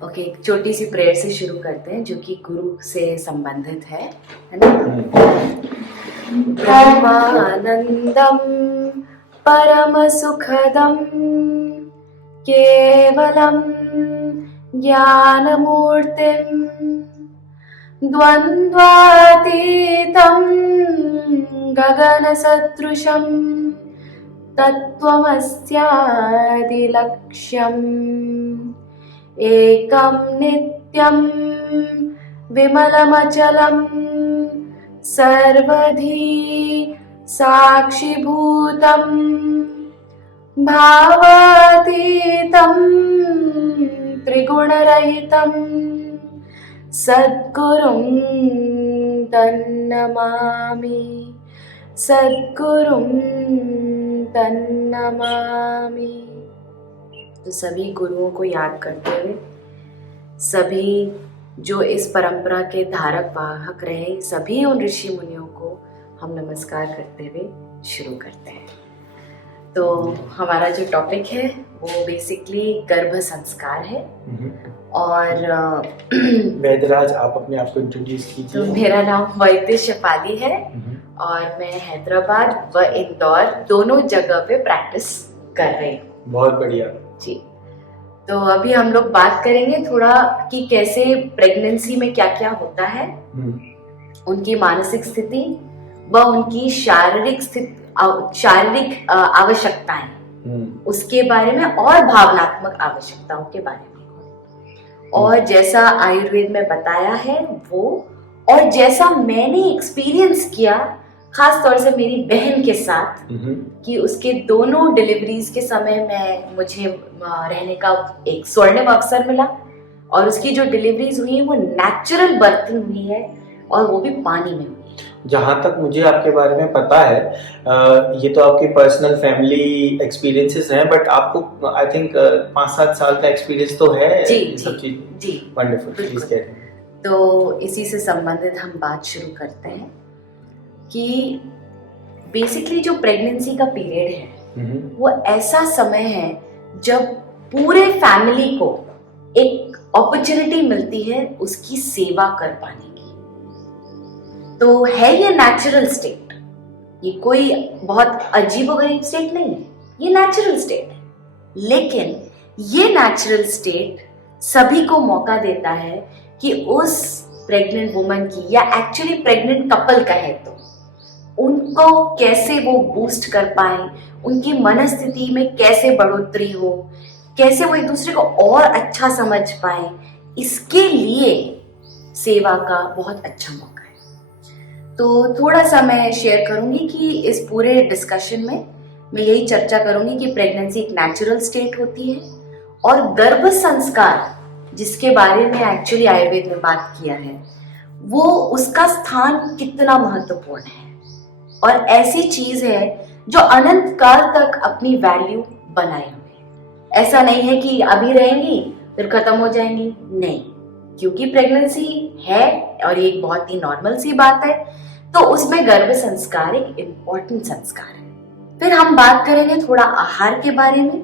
Okay, एक छोटी सी prayer से शुरू करते हैं जो कि गुरु से संबंधित है ना। ब्रह्मानंदम परम सुखदम केवलम ज्ञानमूर्तिम द्वन्द्वातीतं गगनसदृशं तत्त्वमस्यादिलक्ष्यम् एकं नित्यं विमलमचलं सर्वधी साक्षिभूतं भावातीतं त्रिगुणरहितं सद्गुरुं तन्नमामि, सद्गुरुं तन्नमामि। तो सभी गुरुओं को याद करते हुए, सभी जो इस परंपरा के धारक वाहक रहे, सभी उन ऋषि मुनियों को हम नमस्कार करते हुए शुरू करते हैं। तो हमारा जो टॉपिक है वो बेसिकली गर्भ संस्कार है। और वैद्यराज, आप अपने आप को इंट्रोड्यूस कीजिए। तो मेरा नाम वैद्य शेफाली है और मैं हैदराबाद व इंदौर दोनों जगह पे प्रैक्टिस कर रही हूँ। बहुत बढ़िया जी। तो अभी हम लोग बात करेंगे थोड़ा कि कैसे प्रेगनेंसी में क्या क्या होता है, उनकी मानसिक स्थिति व उनकी शारीरिक आवश्यकताएं, उसके बारे में, और भावनात्मक आवश्यकताओं के बारे में, और जैसा आयुर्वेद में बताया है वो, और जैसा मैंने एक्सपीरियंस किया खास तौर से मेरी बहन के साथ कि उसके दोनों डिलीवरीज के समय में मुझे रहने का एक स्वर्णिम अवसर मिला, और उसकी जो डिलीवरीज हुई है वो नेचुरल बर्थिंग हुई है और वो भी पानी में हुई है। जहाँ तक मुझे आपके बारे में पता है, ये तो आपकी पर्सनल फैमिली एक्सपीरियंसेस हैं, बट आपको आई थिंक 5-7 साल का एक्सपीरियंस तो है ये सब चीज। जी, वंडरफुल, प्लीज कह रहे हैं। तो इसी से संबंधित हम बात शुरू करते हैं कि बेसिकली जो प्रेगनेंसी का पीरियड है वो ऐसा समय है जब पूरे फैमिली को एक अपॉर्चुनिटी मिलती है उसकी सेवा कर पाने की। तो है ये नेचुरल स्टेट, ये कोई बहुत अजीबोगरीब स्टेट नहीं है, ये नेचुरल स्टेट है। लेकिन ये नेचुरल स्टेट सभी को मौका देता है कि उस प्रेग्नेंट वुमन की, या एक्चुअली प्रेग्नेंट कपल का है तो उनको कैसे वो बूस्ट कर पाए, उनकी मनस्थिति में कैसे बढ़ोतरी हो, कैसे वो एक दूसरे को और अच्छा समझ पाए, इसके लिए सेवा का बहुत अच्छा मौका है। तो थोड़ा सा मैं शेयर करूंगी कि इस पूरे डिस्कशन में मैं यही चर्चा करूंगी कि प्रेगनेंसी एक नेचुरल स्टेट होती है, और गर्भ संस्कार जिसके बारे में एक्चुअली आयुर्वेद में बात किया है वो उसका स्थान कितना महत्वपूर्ण है, और ऐसी चीज है जो अनंत काल तक अपनी वैल्यू बनाए हुए। ऐसा नहीं है कि अभी रहेंगी फिर खत्म हो जाएंगी, नहीं, क्योंकि प्रेगनेंसी है और ये एक बहुत ही नॉर्मल सी बात है, तो उसमें गर्भ संस्कार एक इम्पोर्टेंट संस्कार है। फिर हम बात करेंगे थोड़ा आहार के बारे में,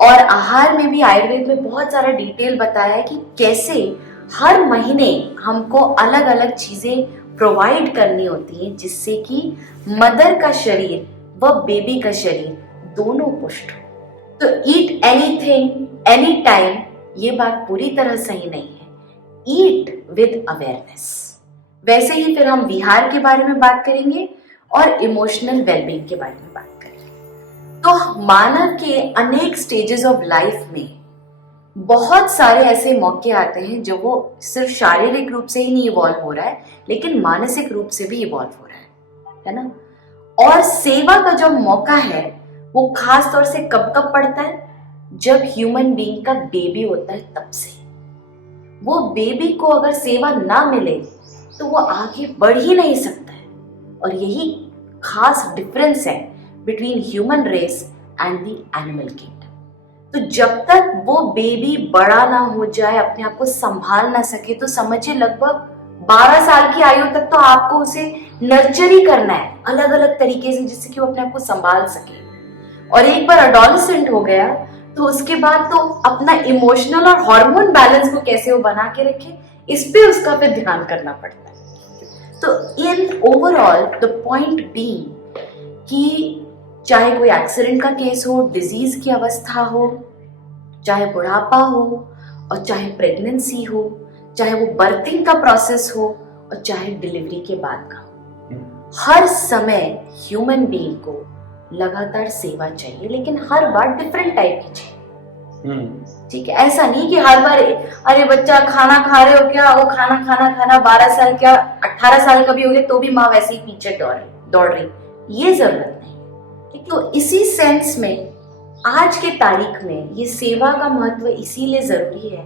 और आहार में भी आयुर्वेद में बहुत सारा डिटेल बताया है कि कैसे हर महीने हमको अलग अलग चीजें प्रोवाइड करनी होती है जिससे कि मदर का शरीर व बेबी का शरीर दोनों पुष्ट हो। तो ईट एनीथिंग एनी टाइम, ये बात पूरी तरह सही नहीं है। Eat with awareness. वैसे ही फिर हम विहार के बारे में बात करेंगे और इमोशनल वेलबींग के बारे में बात करेंगे। तो मानव के अनेक स्टेजेस ऑफ लाइफ में बहुत सारे ऐसे मौके आते हैं जो वो सिर्फ शारीरिक रूप से ही नहीं इवॉल्व हो रहा है, लेकिन मानसिक रूप से भी इवॉल्व हो रहा है ना। और सेवा का जो मौका है वो खास तौर से कब कब पड़ता है, जब ह्यूमन बीइंग का बेबी होता है तब से। वो बेबी को अगर सेवा ना मिले तो वो आगे बढ़ ही नहीं सकता है, और यही खास डिफरेंस है between human race and the animal kingdom. तो जब तक वो बेबी बड़ा ना हो जाए, अपने आप को संभाल ना सके, तो समझिए लगभग 12 साल की आयु तक तो आपको उसे नर्चर ही करना है अलग अलग तरीके से, जिससे कि वो अपने आप को संभाल सके। और एक बार अडोलेसेंट हो गया तो उसके बाद तो अपना इमोशनल और हार्मोन बैलेंस को कैसे वो बना के रखे, इस पे उसका फिर ध्यान करना पड़ता है। तो in overall the point be कि चाहे कोई एक्सीडेंट का केस हो, डिजीज की अवस्था हो, चाहे बुढ़ापा हो, और चाहे प्रेगनेंसी हो, चाहे वो बर्थिंग का प्रोसेस हो, और चाहे डिलीवरी के बाद का हो, हर समय ह्यूमन बीइंग को लगातार सेवा चाहिए, लेकिन हर बार डिफरेंट टाइप की चाहिए। ठीक है, ऐसा नहीं कि हर बार अरे बच्चा खाना खा रहे हो क्या, वो खाना 12 साल क्या 18 साल का भी हो गया तो भी माँ वैसे ही पीछे दौड़ रही, ये जरूरत नहीं। तो इसी सेंस में आज के तारीख में ये सेवा का महत्व इसीलिए जरूरी है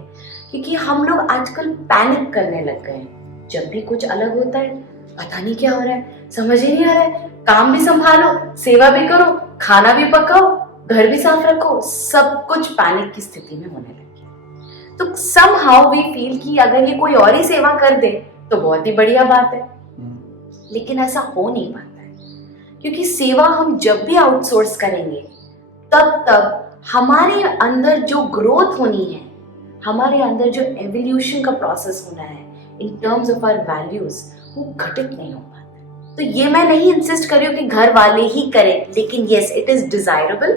क्योंकि हम लोग आजकल पैनिक करने लग गए हैं। जब भी कुछ अलग होता है पता नहीं क्या हो रहा है, समझ ही नहीं आ रहा है, काम भी संभालो, सेवा भी करो, खाना भी पकाओ, घर भी साफ रखो, सब कुछ पैनिक की स्थिति में होने लगे। तो somehow we feel कि अगर ये कोई और ही सेवा कर दे तो बहुत ही बढ़िया बात है, लेकिन ऐसा हो नहीं पाता है क्योंकि सेवा हम जब भी आउटसोर्स करेंगे तब हमारे अंदर जो ग्रोथ होनी है, हमारे अंदर जो एवोल्यूशन का प्रोसेस होना है in terms of our values, वो घटित नहीं हो पाता। तो ये मैं नहीं इंसिस्ट कर रही हूँ कि घर वाले ही करें, लेकिन यस इट इज डिजायरेबल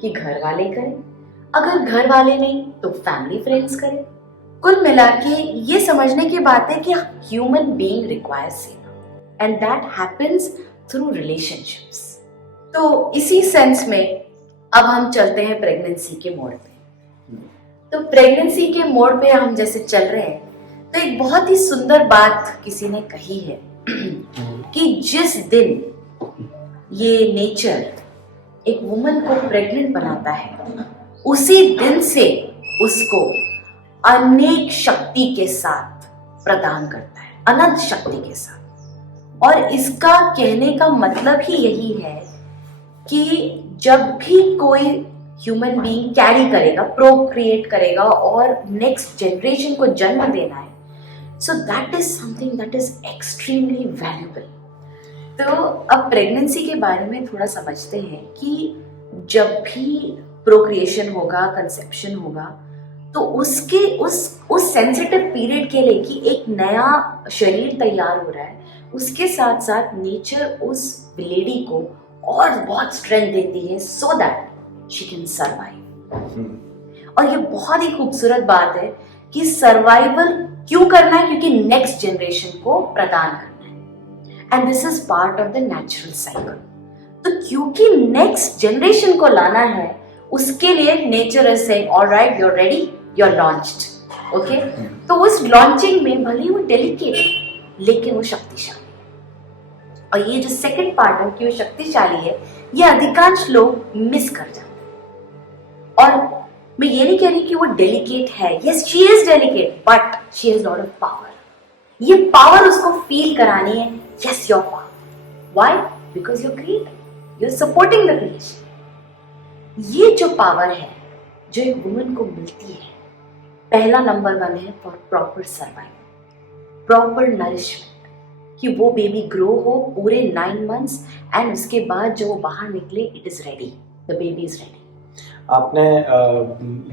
कि घर वाले करें। अगर घर वाले नहीं तो फैमिली फ्रेंड्स करें। कुल मिला के ये समझने की बात है कि ह्यूमन बीइंग रिक्वायर्स सेवा and that happens through relationships. तो इसी सेंस में अब हम चलते हैं प्रेगनेंसी के मोड़ पे। तो प्रेगनेंसी के मोड़ पे हम जैसे चल रहे हैं तो एक बहुत ही सुंदर बात किसी ने कही है कि जिस दिन ये नेचर एक वुमन को प्रेग्नेंट बनाता है उसी दिन से उसको अनेक शक्ति के साथ प्रदान करता है, अनंत शक्ति के साथ। और इसका कहने का मतलब ही यही है कि जब भी कोई ह्यूमन बीइंग कैरी करेगा, प्रोक्रिएट करेगा और नेक्स्ट जनरेशन को जन्म देना है, so that is something that is extremely valuable. तो अब प्रेगनेंसी के बारे में थोड़ा समझते हैं कि जब भी प्रोक्रिएशन होगा, कंसेप्शन होगा, तो उसके उस सेंसिटिव पीरियड के लिए कि एक नया शरीर तैयार हो रहा है, उसके साथ साथ नेचर उस लेडी को और बहुत स्ट्रेंथ देती है so that she can survive. और ये बहुत ही खूबसूरत बात है कि सर्वाइवल क्यों करना है, क्योंकि नेक्स्ट जनरेशन को प्रदान करना है and this is part of the natural cycle. तो क्योंकि नेक्स्ट जनरेशन को लाना है उसके लिए nature is saying alright you are ready, you are launched. Okay, तो उस लॉन्चिंग में भले वो डेलिकेट लेकिन वो शक्तिशाली। और ये जो सेकंड पार्ट है कि वो शक्तिशाली है, ये अधिकांश लोग मिस कर जाते हैं। और मैं ये नहीं कह रही कि वो डेलिकेट है, yes she is delicate but she has lot of power. ये पावर उसको फील करानी है, yes your power. Why? Because you create, you are supporting the creation. ये जो पावर है जो एक वुमन को मिलती है, पहला नंबर 1 है for proper survival, proper nourishment, कि वो बेबी ग्रो हो पूरे 9 months एंड उसके बाद जो वो बाहर निकले it is ready, the baby is ready. आपने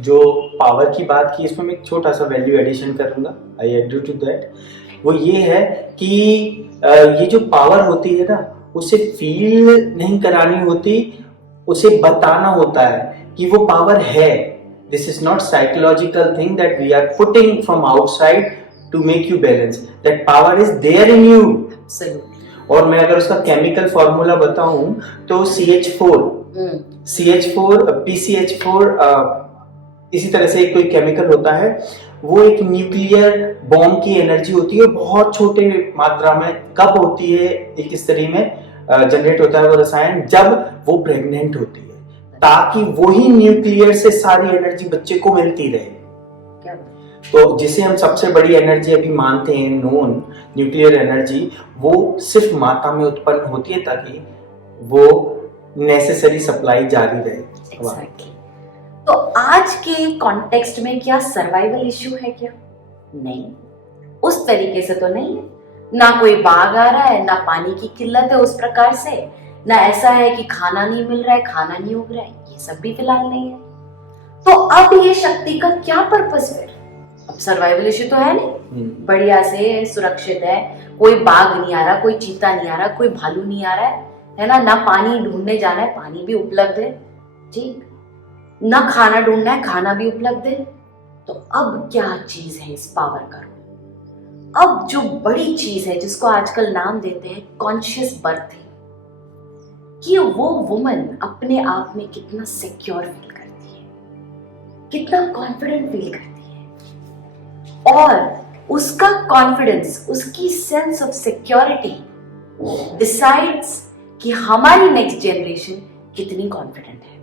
जो पावर की बात की, इसमें मैं एक छोटा सा वैल्यू एडिशन करूंगा, आई एग्री टू दैट। वो ये है कि ये जो पावर होती है ना, उसे फील नहीं करानी होती, उसे बताना होता है कि वो पावर है। This is not psychological thing that we are putting from outside to make you balance. That power is there in you. Absolutely. और मैं अगर उसका केमिकल फॉर्मूला बताऊं तो CH4, PCH4 इसी तरह से कोई केमिकल होता है, वो एक न्यूक्लियर बॉम्ब की एनर्जी होती है, बहुत छोटे मात्रा में कब होती है, एक स्त्री में जनरेट होता है वो रसायन जब वो प्रेग्नेंट होती है, ताकि वही न्यूक्लियर से सारी एनर्जी बच्चे को मिलती रहे। तो जिसे हम सबसे बड़ी एनर्जी अभी मानते हैं, नोन न्यूक्लियर एनर्जी, वो सिर्फ माता में उत्पन्न होती है ताकि वो नेसेसरी सप्लाई जारी रहे। Exactly. तो आज के कॉन्टेक्स्ट में क्या सर्वाइवल इश्यू है क्या? नहीं, उस तरीके से तो नहीं है। ना कोई बाघ आ रहा है, ना पानी की किल्लत है उस प्रकार से, ना ऐसा है कि खाना नहीं मिल रहा है, खाना नहीं उग रहा है, ये सब भी फिलहाल नहीं है। तो अब ये शक्ति का क्या पर्पस फिर? अब सर्वाइवल इश्यू तो है नहीं, बढ़िया से सुरक्षित है, कोई बाघ नहीं आ रहा, कोई चीता नहीं आ रहा, कोई भालू नहीं आ रहा है ना, ना पानी ढूंढने जाना है, पानी भी उपलब्ध है, ठीक, ना खाना ढूंढना है, खाना भी उपलब्ध है। तो अब क्या चीज है इस पावर का रोल? अब जो बड़ी चीज है जिसको आजकल नाम देते हैं कॉन्शियस बर्थिंग, कि वो वुमन अपने आप में कितना सिक्योर फील करती है, कितना कॉन्फिडेंट फील करती है, और उसका कॉन्फिडेंस, उसकी सेंस ऑफ सिक्योरिटी डिसाइड्स कि हमारी नेक्स्ट जनरेशन कितनी कॉन्फिडेंट है।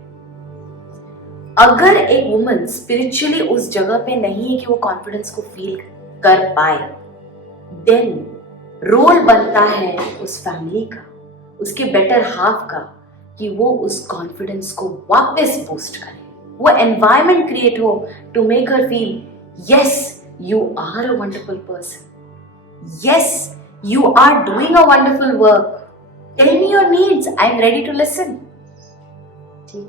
अगर एक वुमन स्पिरिचुअली उस जगह पे नहीं है कि वो कॉन्फिडेंस को फील कर पाए, देन रोल बनता है उस फैमिली का, उसके बेटर हाफ का, कि वो उस कॉन्फिडेंस को वापस बूस्ट करे, वो एनवायरनमेंट क्रिएट हो to make her feel yes you are a wonderful person, yes you are doing a wonderful work, tell me your needs, I am ready to listen. ठीक,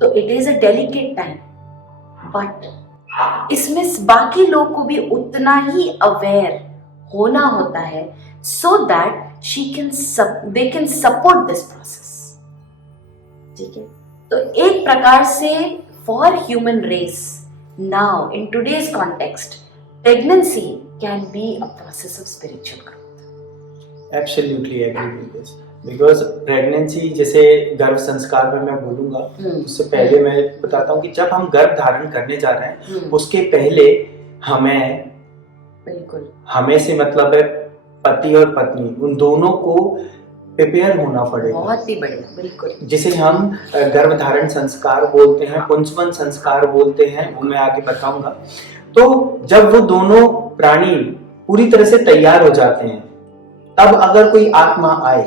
तो it is a delicate time, but इसमें बाकी लोग को भी उतना ही aware होना होता है, so that they can support this process। ठीक है, तो एक प्रकार से for human race now in today's context pregnancy can be a process of spiritual growth. Absolutely agree with this, because pregnancy, जैसे गर्भ संस्कार में मैं बोलूंगा, उससे पहले मैं बताता हूँ कि जब हम गर्भ धारण करने जा रहे हैं उसके पहले हमें से मतलब है पति और पत्नी, उन दोनों को प्रिपेयर होना पड़ेगा। बहुत ही बढ़िया, बिल्कुल, जिसे हम गर्भ धारण संस्कार बोलते हैं, पुंसवन संस्कार बोलते हैं, वो मैं आगे बताऊंगा। तो जब वो दोनों प्राणी पूरी तरह से तैयार हो जाते हैं, तब अगर कोई आत्मा आए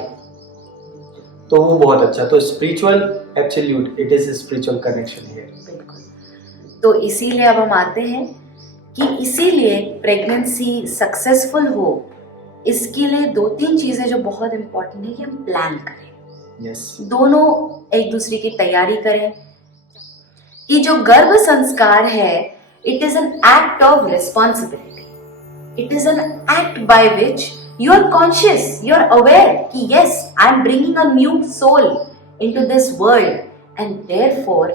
तो वो बहुत अच्छा। तो spiritual, absolute, it is spiritual connection here. बिल्कुल, तो इसीलिए अब हम आते हैं कि इसीलिए प्रेगनेंसी सक्सेसफुल हो, इसके लिए 2-3 चीजें जो बहुत इंपॉर्टेंट है कि हम प्लान करें। yes. दोनों एक दूसरे की तैयारी करें कि जो गर्भ संस्कार है, it is an act of responsibility, it is an act by which you are conscious, you are aware कि yes, I am bringing a new soul into this world and therefore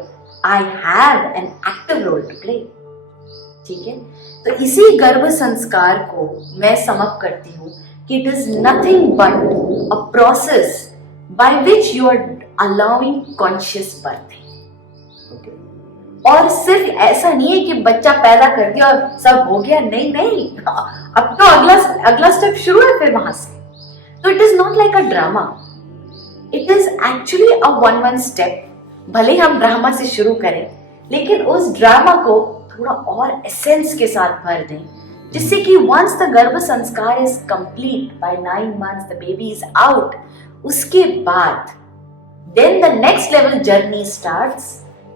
I have an active role to play। ठीक है, तो इसी गर्भ संस्कार को मैं sum up करती हूँ कि it is nothing but a process by which you are allowing conscious birthing। okay. और सिर्फ ऐसा नहीं है कि बच्चा पैदा कर दिया और सब हो गया, नहीं नहीं, अब तो अगला स्टेप शुरू है फिर वहां से। तो it is not like a drama, it is actually a 1 step. भले हम ड्रामा से शुरू करें, लेकिन उस ड्रामा को थोड़ा और एसेंस के साथ भर दें, जिससे कि once the garbh sanskar is complete by 9 months, the baby is out, उसके बाद then the next level journey starts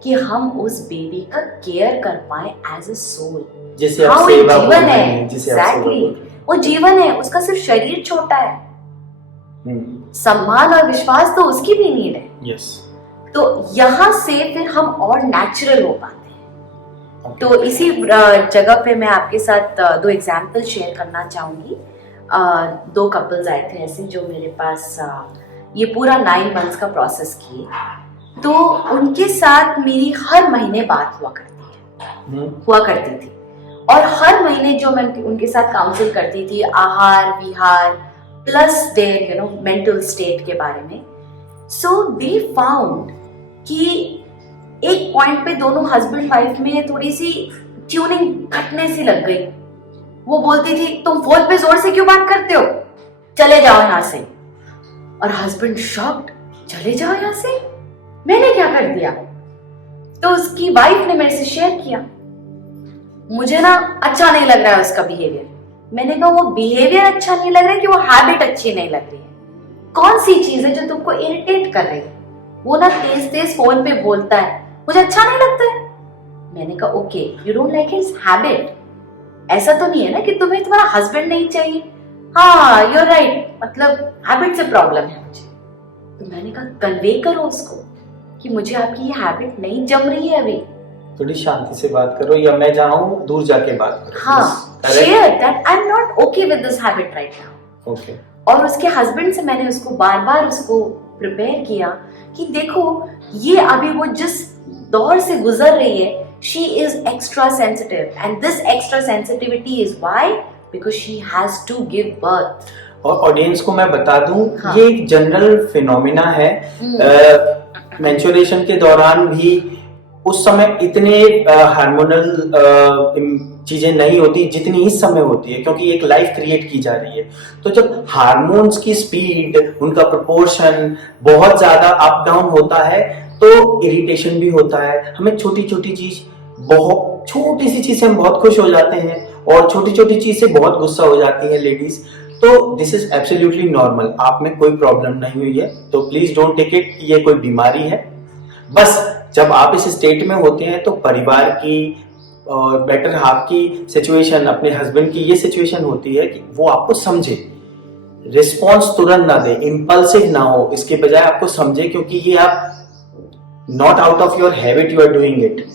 कि हम उस बेबी का केयर कर पाए एज अ सोल। जिसे आप सेवा जीवन है, एग्जैक्टली, वो जीवन है, उसका सिर्फ शरीर छोटा है, सम्मान और विश्वास तो उसकी भी नीड है। yes. तो यहाँ से फिर हम और नेचुरल हो पाते हैं। okay. तो इसी जगह पे मैं आपके साथ 2 एग्जाम्पल शेयर करना चाहूंगी। 2 कपल्स आए थे ऐसे जो मेरे पास ये पूरा 9 months का प्रोसेस किए। तो उनके साथ मेरी हर महीने बात हुआ करती थी, और हर महीने जो मैं उनके साथ काउंसिल करती थी आहार विहार प्लस देयर मेंटल स्टेट के बारे में। सो दे फाउंड कि एक पॉइंट पे दोनों हस्बैंड वाइफ में थोड़ी सी ट्यूनिंग घटने सी लग गई। वो बोलती थी तुम फोन पे जोर से क्यों बात करते हो, चले जाओ यहाँ से। और हस्बैंड शॉक्ड, चले जाओ यहाँ से, मैंने क्या कर दिया? तो उसकी वाइफ ने मेरे से शेयर किया, मुझे ना अच्छा नहीं लग रहा है उसका बिहेवियर। मैंने कहा वो बिहेवियर अच्छा नहीं लग रहा है कि वो हैबिट अच्छी नहीं लग रही है? कौन सी चीज है जो तुमको इरिटेट कर रही है? वो ना तेज तेज फोन पे बोलता है, मुझे अच्छा नहीं लगता है। मैंने कहा okay, you don't like his habit, ऐसा तो नहीं है ना कि तुम्हें तुम्हारा हस्बैंड नहीं चाहिए? हाँ यू आर राइट, मतलब हैबिट से प्रॉब्लम है मुझे। तो मैंने कहा कन्वे करो उसको कि मुझे आपकी ये हैबिट नहीं जम रही है अभी, थोड़ी शांति से बात करो, या मैं जाऊं दूर जाके बात करो। हाँ, share that I am not okay with this habit right now. Okay. और उसके हस्बैंड से मैंने उसको बार बार उसको प्रिपेयर किया कि देखो ये अभी वो जिस दौर से गुजर रही है, she is extra sensitive and this extra sensitivity is why because she has to give birth. और ऑडियंस को मैं बता दूं, हाँ। ये एक जनरल फिनोमिना है। मेंस्ट्रुएशन के दौरान भी उस समय इतने हार्मोनल चीजें नहीं होती जितनी इस समय होती है, क्योंकि एक लाइफ क्रिएट की जा रही है। तो जब हार्मोन्स की स्पीड, उनका प्रोपोर्शन बहुत ज्यादा अप डाउन होता है तो इरिटेशन भी होता है। हमें छोटी छोटी चीज, बहुत छोटी सी चीज से हम बहुत खुश हो जाते हैं और छोटी छोटी चीज से बहुत गुस्सा हो जाती है लेडीज। तो दिस इज एब्सोल्युटली नॉर्मल, आप में कोई प्रॉब्लम नहीं हुई है, तो प्लीज डोंट टेक इट ये कोई बीमारी है। बस जब आप इस स्टेट में होते हैं तो परिवार की और बेटर हाफ की सिचुएशन, अपने हस्बैंड की ये सिचुएशन होती है कि वो आपको समझे, रिस्पॉन्स तुरंत ना दे, इम्पल्सिव ना हो, इसके बजाय आपको समझे, क्योंकि ये आप not out of your habit you are doing it.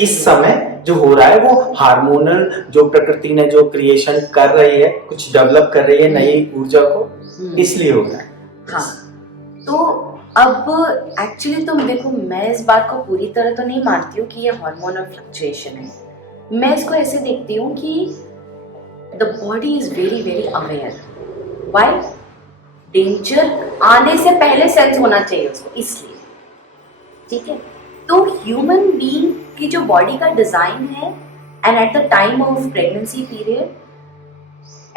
इस समय जो हो रहा है वो हार्मोनल, जो प्रकृति ने जो क्रिएशन कर रही है, कुछ डेवलप कर रही है नई ऊर्जा को, इसलिए हो रहा है। हाँ, तो अब एक्चुअली तुम देखो, मैं इस बात को पूरी तरह तो नहीं मानती हूँ कि ये हार्मोनल फ्लक्चुएशन है। मैं इसको ऐसे देखती हूँ कि the body is very very aware. Why? Danger आने से पहले सेंस होना चाहिए उसको, इसलिए। ठीक है, तो ह्यूमन बीइंग की जो बॉडी का डिजाइन है, and eight the time of pregnancy period,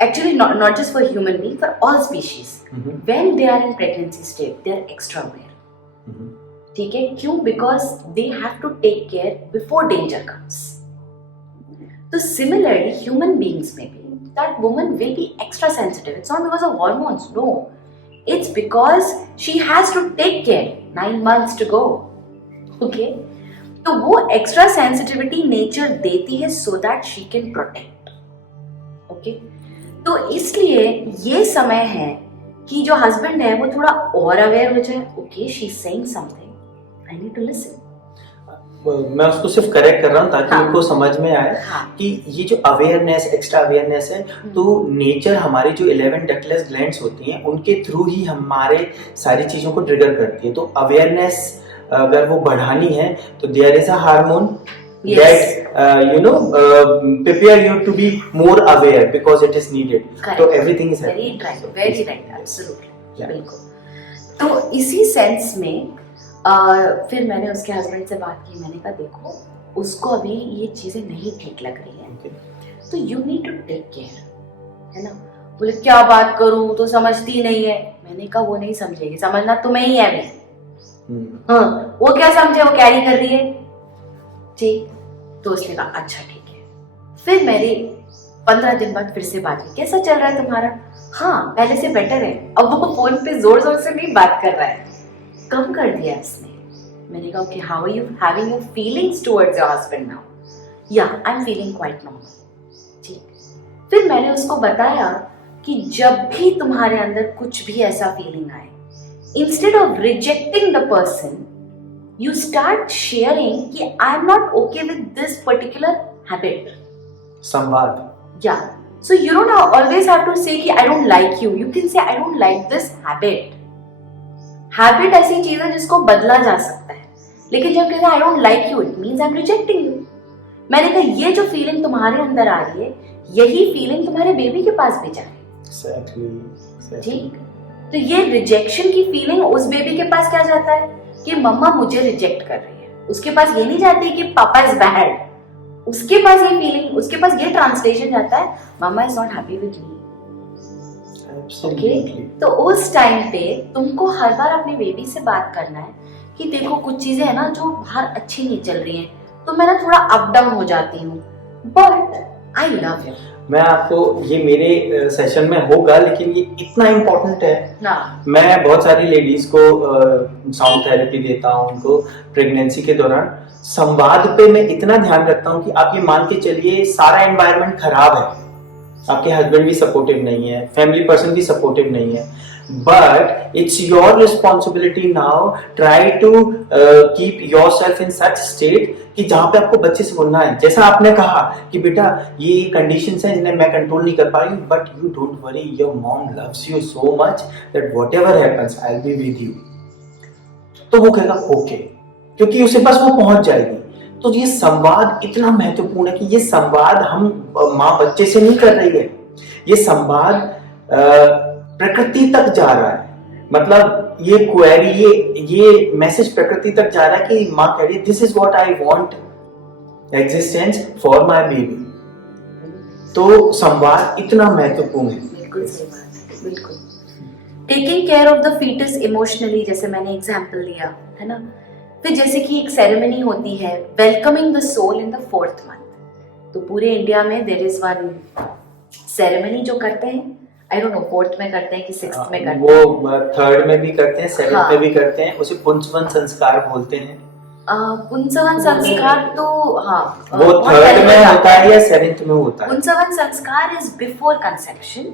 actually not just for human being, for all species, when they are in pregnancy state they are extra aware। ठीक है, क्यों? because they have to take care before danger comes। तो similarly human beings में भी that woman will be extra sensitive। it's not because of hormones, no, it's because she has to take care, 9 months to go। okay, तो वो extra sensitivity nature देती है so that she can protect। okay, तो इसलिए ये समय है कि जो हस्बैंड है वो थोड़ा और अवेयर हो जाए। Okay, she is saying something, I need to listen. मैं उसको सिर्फ करेक्ट कर रहा हूँ ताकि हाँ। उनको समझ में आए कि ये जो अवेयरनेस, एक्स्ट्रा अवेयरनेस है, तो नेचर हमारी जो 11 डक्टलेस ग्लैंड्स होती हैं उनके थ्रू ही हमारे सारी चीजों को ट्रिगर करती है। तो अवेयरनेस अगर वो बढ़ानी है तो there is a hormone that prepare you to be more aware because it is needed। तो everything is very right, absolutely, yeah। बिल्कुल। तो इसी सेंस में फिर मैंने उसके हस्बैंड से बात की। मैंने कहा देखो, उसको अभी ये चीजें नहीं ठीक लग रही है, तो you need to take care, है ना। बोले क्या बात करूं, तो समझती नहीं है। मैंने कहा वो नहीं समझेगी, समझना तुम्हें ही है अभी। हाँ, वो क्या समझे, वो कैरी कर रही है। ठीक, तो उसने कहा अच्छा ठीक है। फिर मेरी 15 दिन बाद फिर से बात की, कैसा चल रहा है तुम्हारा? हाँ, पहले से बेटर है। अब वो फोन पे जोर जोर से नहीं बात कर रहा है, कम कर दिया उसने। मैंने कहा okay, how are you having your feelings towards your husband now? या I am feeling quite normal. ठीक, फिर मैंने उसको बताया कि जब भी तुम्हारे अंदर कुछ भी ऐसा फीलिंग आए, instead of rejecting the person, you start sharing कि I am not okay with this particular habit। संवाद। Yeah, so you don't always have to say कि I don't like you। You can say I don't like this habit। Habit ऐसी चीज है जिसको बदला जा सकता है, लेकिन जब कहते हैं I don't like you, it means I'm rejecting you। मैंने कहा ये जो फीलिंग तुम्हारे अंदर आ रही है, यही फीलिंग तुम्हारे बेबी के पास भी जाएगी। ठीक, तो ये रिजेक्शन की फीलिंग उस बेबी के पास क्या जाता है कि मम्मा मुझे रिजेक्ट कर रही है। उसके पास ये नहीं जाती कि पापा इज बैड, उसके पास ये फीलिंग, उसके पास ये ट्रांसलेशन जाता है, mamma is not happy with me. Okay, तो उस टाइम पे तुमको हर बार अपने बेबी से बात करना है कि देखो कुछ चीजें है ना जो बाहर अच्छी नहीं चल रही हैं, तो मैं ना थोड़ा अप डाउन हो जाती हूँ, बट आई लव यू। मैं आपको, ये मेरे सेशन में होगा, लेकिन ये इतना इम्पोर्टेंट है ना। मैं बहुत सारी लेडीज को साउंड थेरेपी देता हूँ, उनको प्रेगनेंसी के दौरान संवाद पे मैं इतना ध्यान रखता हूँ कि आप ये मान के चलिए सारा एनवायरनमेंट खराब है, आपके हस्बैंड भी सपोर्टिव नहीं है, फैमिली पर्सन भी सपोर्टिव नहीं है, but it's your responsibility now. Try to keep yourself in such state कि जहाँ पे आपको बच्चे से बोलना है, जैसा आपने कहा कि बेटा ये कंडीशंस हैं जिन्हें मैं कंट्रोल नहीं कर पा रही हूँ, but you don't worry, your mom loves you so much that whatever happens I will be with you. तो वो कहेगा ओके, क्योंकि उसे बस वो पहुंच जाएगी। तो ये संवाद इतना महत्वपूर्ण है कि ये संवाद हम माँ बच्चे से नहीं कर रही है, ये संवाद प्रकृति तक जा रहा है। मतलब ये क्वेरी, ये मैसेज प्रकृति तक जा रहा है कि माँ कह रही है this is what I want existence for my baby. तो संवाद इतना महत्वपूर्ण है। बिल्कुल सही बात है, बिल्कुल। Taking care of the foetus emotionally, जैसे मैंने एग्जांपल दिया है ना। फिर जैसे कि एक सेरेमनी होती है welcoming the soul in the 4th month. तो पूरे इंडिया में देयर इज वन सेरेमनी जो करते हैं, आई डोंट नो 4th में करते हैं कि 6th में करते हैं, वो 3rd में भी करते हैं, 7th में भी करते हैं, उसे पुंसवन संस्कार बोलते हैं। पुंसवन संस्कार तो हाँ वो 3rd में होता है या 7th में होता है? पुंसवन संस्कार is before conception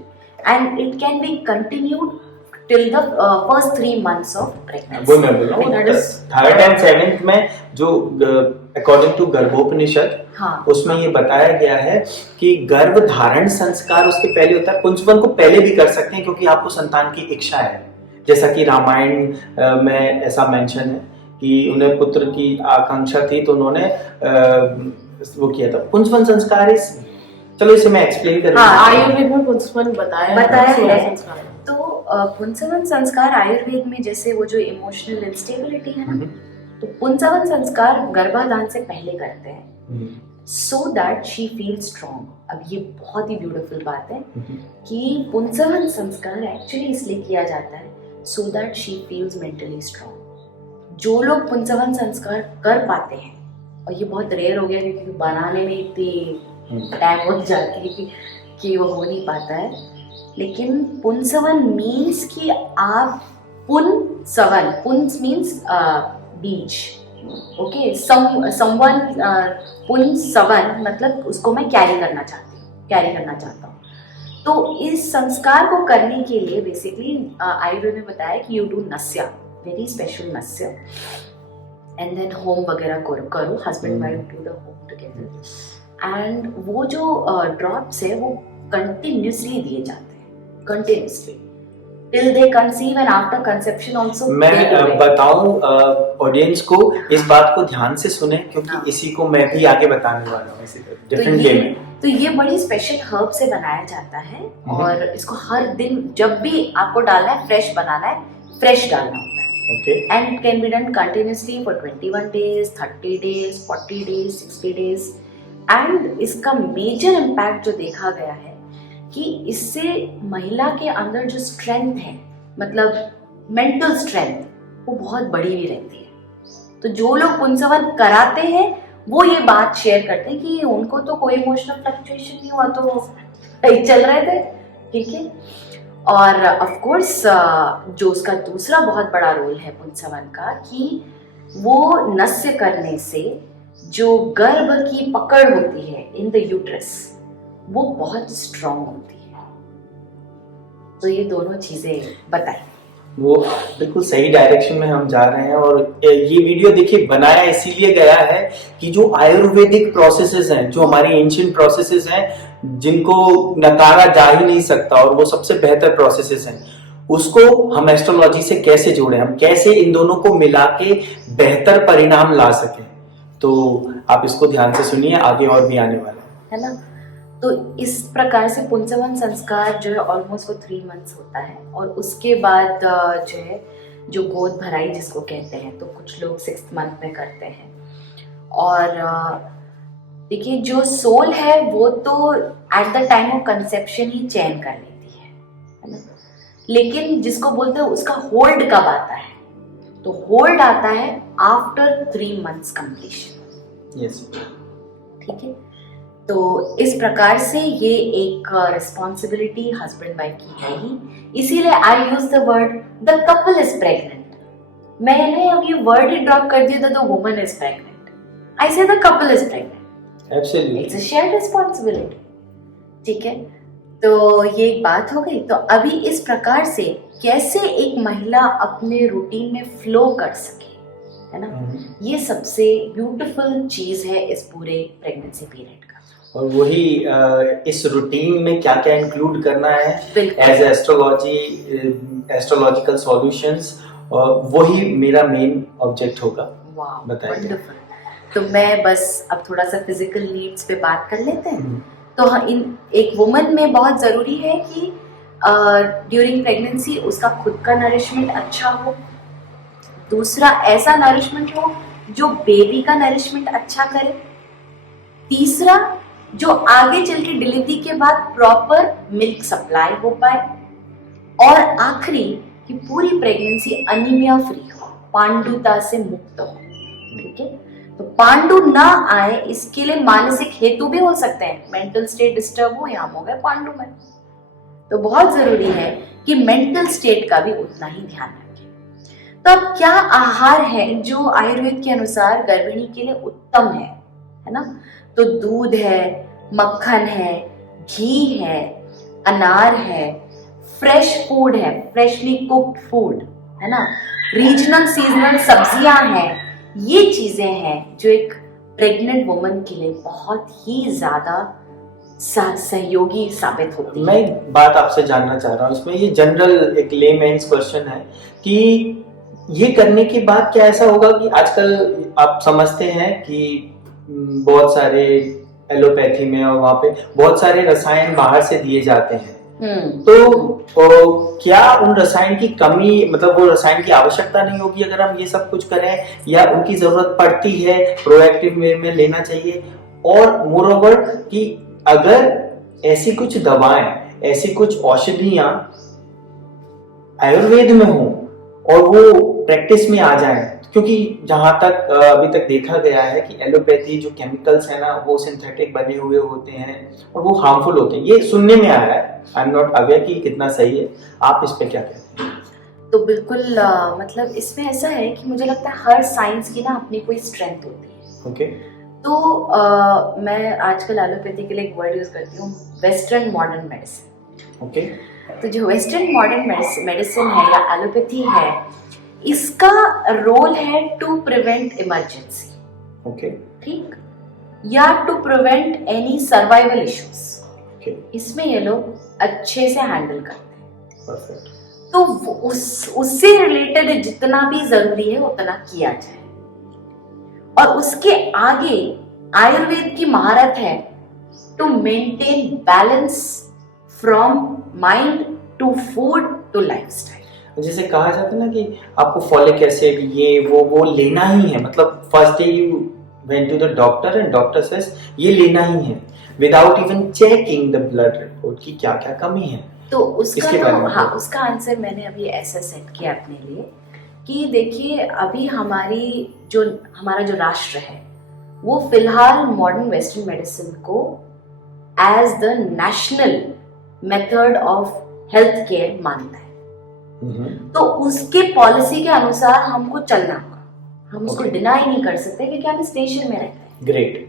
and it can be continued till the first 3 months of pregnancy. वो मैं बोल रहा हूँ 3rd and 7th में जो according to गर्भोपनिषद, हाँ, उसमें ये बताया गया है कि गर्भ धारण संस्कार उसके पहले होता है। पुंसवन को पहले भी कर सकते हैं क्योंकि आपको संतान की इच्छा है, जैसा कि रामायण में ऐसा मेंशन है कि उन्हें पुत्र की आकांक्षा थी तो उन्होंने वो किया था। पुंसवन संस्कार इस, चलो इसे मैं एक्सप्लेन कर, आयुर्वेद में पुंसवन बताया है। तो पुंसवन संस्कार आयुर्वेद में जैसे वो जो इमोशनल इंस्टेबिलिटी है ना, तो पुंसवन संस्कार गर्भाधान से पहले करते हैं so that she feel strong. अब ये बहुत ही ब्यूटीफुल बात है कि पुंसवन संस्कार एक्चुअली इसलिए किया जाता है so that she feels mentally strong. जो लोग पुंसवन संस्कार कर पाते हैं, और ये बहुत रेयर हो गया क्योंकि बनाने में इतनी टाइम हो जाती है कि वो हो नहीं पाता है, लेकिन पुंसवन मीन्स कि आप पुंसवन, पुंस मीन्स बीज, ओके, समवन, पुंसवन मतलब उसको मैं कैरी करना चाहता हूँ। तो इस संस्कार को करने के लिए बेसिकली आयुर्वेद में बताया कि you do nasya, very special nasya, and then homa वगैरह करो, husband wife do the homa together, and वो जो ड्रॉप्स है वो कंटिन्यूसली दिए जाते हैं, continuously till they conceive and after conception also। मैं बताऊं ऑडियंस को, इस बात को ध्यान से सुने क्योंकि इसी को मैं भी आगे बताने वाला हूँ इसी तरह डिफरेंट वे में। तो ये बड़ी स्पेशल हर्ब से बनाया जाता है और इसको हर दिन जब भी आपको डालना है, फ्रेश बनाना है, फ्रेश डालना होता है, okay, and it can be done continuously for 21 days, 30 days, 40 days, 60 days। And इसका मेजर इम्पैक्ट जो देखा गया है कि इससे महिला के अंदर जो स्ट्रेंथ है, मतलब मेंटल स्ट्रेंथ, वो बहुत बड़ी भी रहती है। तो जो लोग पुंसवन कराते हैं वो ये बात शेयर करते हैं कि उनको तो कोई इमोशनल फ्लक्चुएशन नहीं हुआ, तो चल रहे थे, ठीक है। और ऑफ कोर्स जो उसका दूसरा बहुत बड़ा रोल है पुंसवन का, कि वो नस्य करने से जो गर्भ की पकड़ होती है इन द यूट्रस, वो बहुत स्ट्रॉन्ग होती है। तो ये दोनों चीजें बताई, वो बिल्कुल सही डायरेक्शन में हम जा रहे हैं। और ये वीडियो देखिए बनाया इसीलिए गया है कि जो आयुर्वेदिक प्रोसेसेस हैं, जो हमारी एंशिएंट प्रोसेसेस हैं, जिनको नकारा जा ही नहीं सकता और वो सबसे बेहतर प्रोसेसेस हैं, उसको हम एस्ट्रोलॉजी से कैसे जोड़े, हम कैसे इन दोनों को मिला के बेहतर परिणाम ला सकें। तो आप इसको ध्यान से सुनिए, आगे और भी आने वाला है ना। तो इस प्रकार से पुंसवन संस्कार जो है ऑलमोस्ट वो 3 months होता है, और उसके बाद जो है जो गोद भराई जिसको कहते हैं, तो कुछ लोग 6th month में करते हैं। और देखिए जो सोल है वो तो at the time of conception ही चयन कर लेती है ना, लेकिन जिसको बोलते हैं उसका होल्ड कब आता है, तो होल्ड आता है आफ्टर 3 months कंप्लीशन। यस, ठीक है। तो इस प्रकार से ये एक रिस्पॉन्सिबिलिटी हस्बैंड वाइफ की है ही, इसीलिए I use the word the couple is pregnant. मैंने अब ये वर्ड ही ड्रॉप कर दिया था, the woman is pregnant, I say the couple is pregnant, absolutely, it's a shared responsibility. ठीक है, तो ये एक बात हो गई। तो अभी इस प्रकार से कैसे एक महिला अपने रूटीन में फ्लो कर सके, है ना, ये सबसे ब्यूटीफुल चीज है इस पूरे प्रेगनेंसी पीरियड का। और वही इस रूटीन में क्या क्या इंक्लूड करना है बिल्कुल। एज एस्ट्रोलॉजिकल सॉल्यूशंस, वही मेरा मेन ऑब्जेक्ट होगा। वाह, बताइए। वंडरफुल। तो मैं बस अब थोड़ा सा फिजिकल नीड्स पे बात कर लेते हैं। तो हाँ, इन एक वुमन में बहुत ज़रूरी है कि ड्यूरिंग प्रेगनेंसी उसका खुद का नरिशमेंट अच्छा हो, दूसरा ऐसा नरिशमेंट हो जो बेबी का नरिशमेंट अच्छा करे, तीसरा जो आगे चल के डिलीवरी के बाद प्रॉपर मिल्क सप्लाई हो पाए, और आखिरी कि पूरी प्रेगनेंसी अनीमिया फ्री हो, पांडुता से मुक्त हो। ठीक है, तो पांडु ना आए इसके लिए मानसिक हेतु भी हो सकते हैं, मेंटल स्टेट डिस्टर्ब हो, यहाँ हो गए पांडु में। तो बहुत जरूरी है कि मेंटल स्टेट का भी उतना ही ध्यान रखें। तो अब क्या आहार है जो आयुर्वेद के अनुसार गर्भिणी के लिए उत्तम है ना? तो दूध है, मक्खन है, घी है, अनार है, फ्रेश फूड है, फ्रेशली कुक्ड फूड है ना, रीजनल सीजनल सब्जियां हैं, ये चीजें हैं जो एक प्रेग्नेंट वुमन के लिए बहुत ही ज्यादा सहयोगी साबित होती है। मैं एक बात आपसे जानना चाह रहा हूँ, इसमें ये जनरल एक लेमेन्स क्वेश्चन है कि ये करने के बाद क्या ऐसा होगा कि आजकल आप समझते हैं कि बहुत सारे एलोपैथी में और वहाँ पे बहुत सारे रसायन बाहर से दिए जाते हैं, तो क्या उन रसायन की कमी, मतलब वो रसायन की आवश्यकता नहीं होगी अगर हम ये सब कुछ करें, या उनकी जरूरत पड़ती है, प्रोएक्टिव वे में लेना चाहिए? और मोरओवर कि अगर ऐसी कुछ दवाएं, ऐसी कुछ औषधियां आयुर्वेद में हो और वो प्रैक्टिस में आ जाएं, क्योंकि जहां तक अभी तक देखा गया है कि एलोपैथी जो केमिकल्स है ना वो सिंथेटिक बने हुए होते हैं और वो हार्मफुल होते हैं, ये सुनने में आया है। आई एम नॉट अवेयर कि कितना सही है, आप इस पे क्या कहते हैं? तो बिल्कुल मतलब इसमें ऐसा है कि मुझे लगता है हर साइंस की ना अपनी कोई स्ट्रेंथ होती है। ओके। तो मैं आजकल एलोपैथी के लिए एक वर्ड यूज करती हूँ, वेस्टर्न मॉडर्न मेडिसिन। ओके। तो जो वेस्टर्न मॉडर्न मेडिसिन है या एलोपैथी है, इसका रोल है टू प्रिवेंट इमरजेंसी। ओके। ठीक, या to prevent any survival issues. Okay. इसमें ये लोग अच्छे से हैंडल करते हैं। परफेक्ट। तो उससे रिलेटेड जितना भी जरूरी है उतना किया जाए, और उसके आगे आयुर्वेद की महारत है to maintain balance from mind to food to lifestyle. जैसे कहा जाता है ना कि आपको फॉलिक एसिड ये वो लेना ही है, मतलब first day you went to the doctor and doctor says ये लेना ही है without even checking the blood report की क्या क्या कमी है। तो उसका तो हाँ, उसका आंसर मैंने अभी ऐसा सेट किया अपने लिए कि देखिए अभी हमारा जो राष्ट्र है वो फिलहाल मॉडर्न वेस्टर्न मेडिसिन को as the national method of health care मानता है। तो उसके पॉलिसी के अनुसार हमको चलना होगा, हम उसको डिनाई नहीं कर सकते क्योंकि हम इस नेशन में रहते हैं। ग्रेट।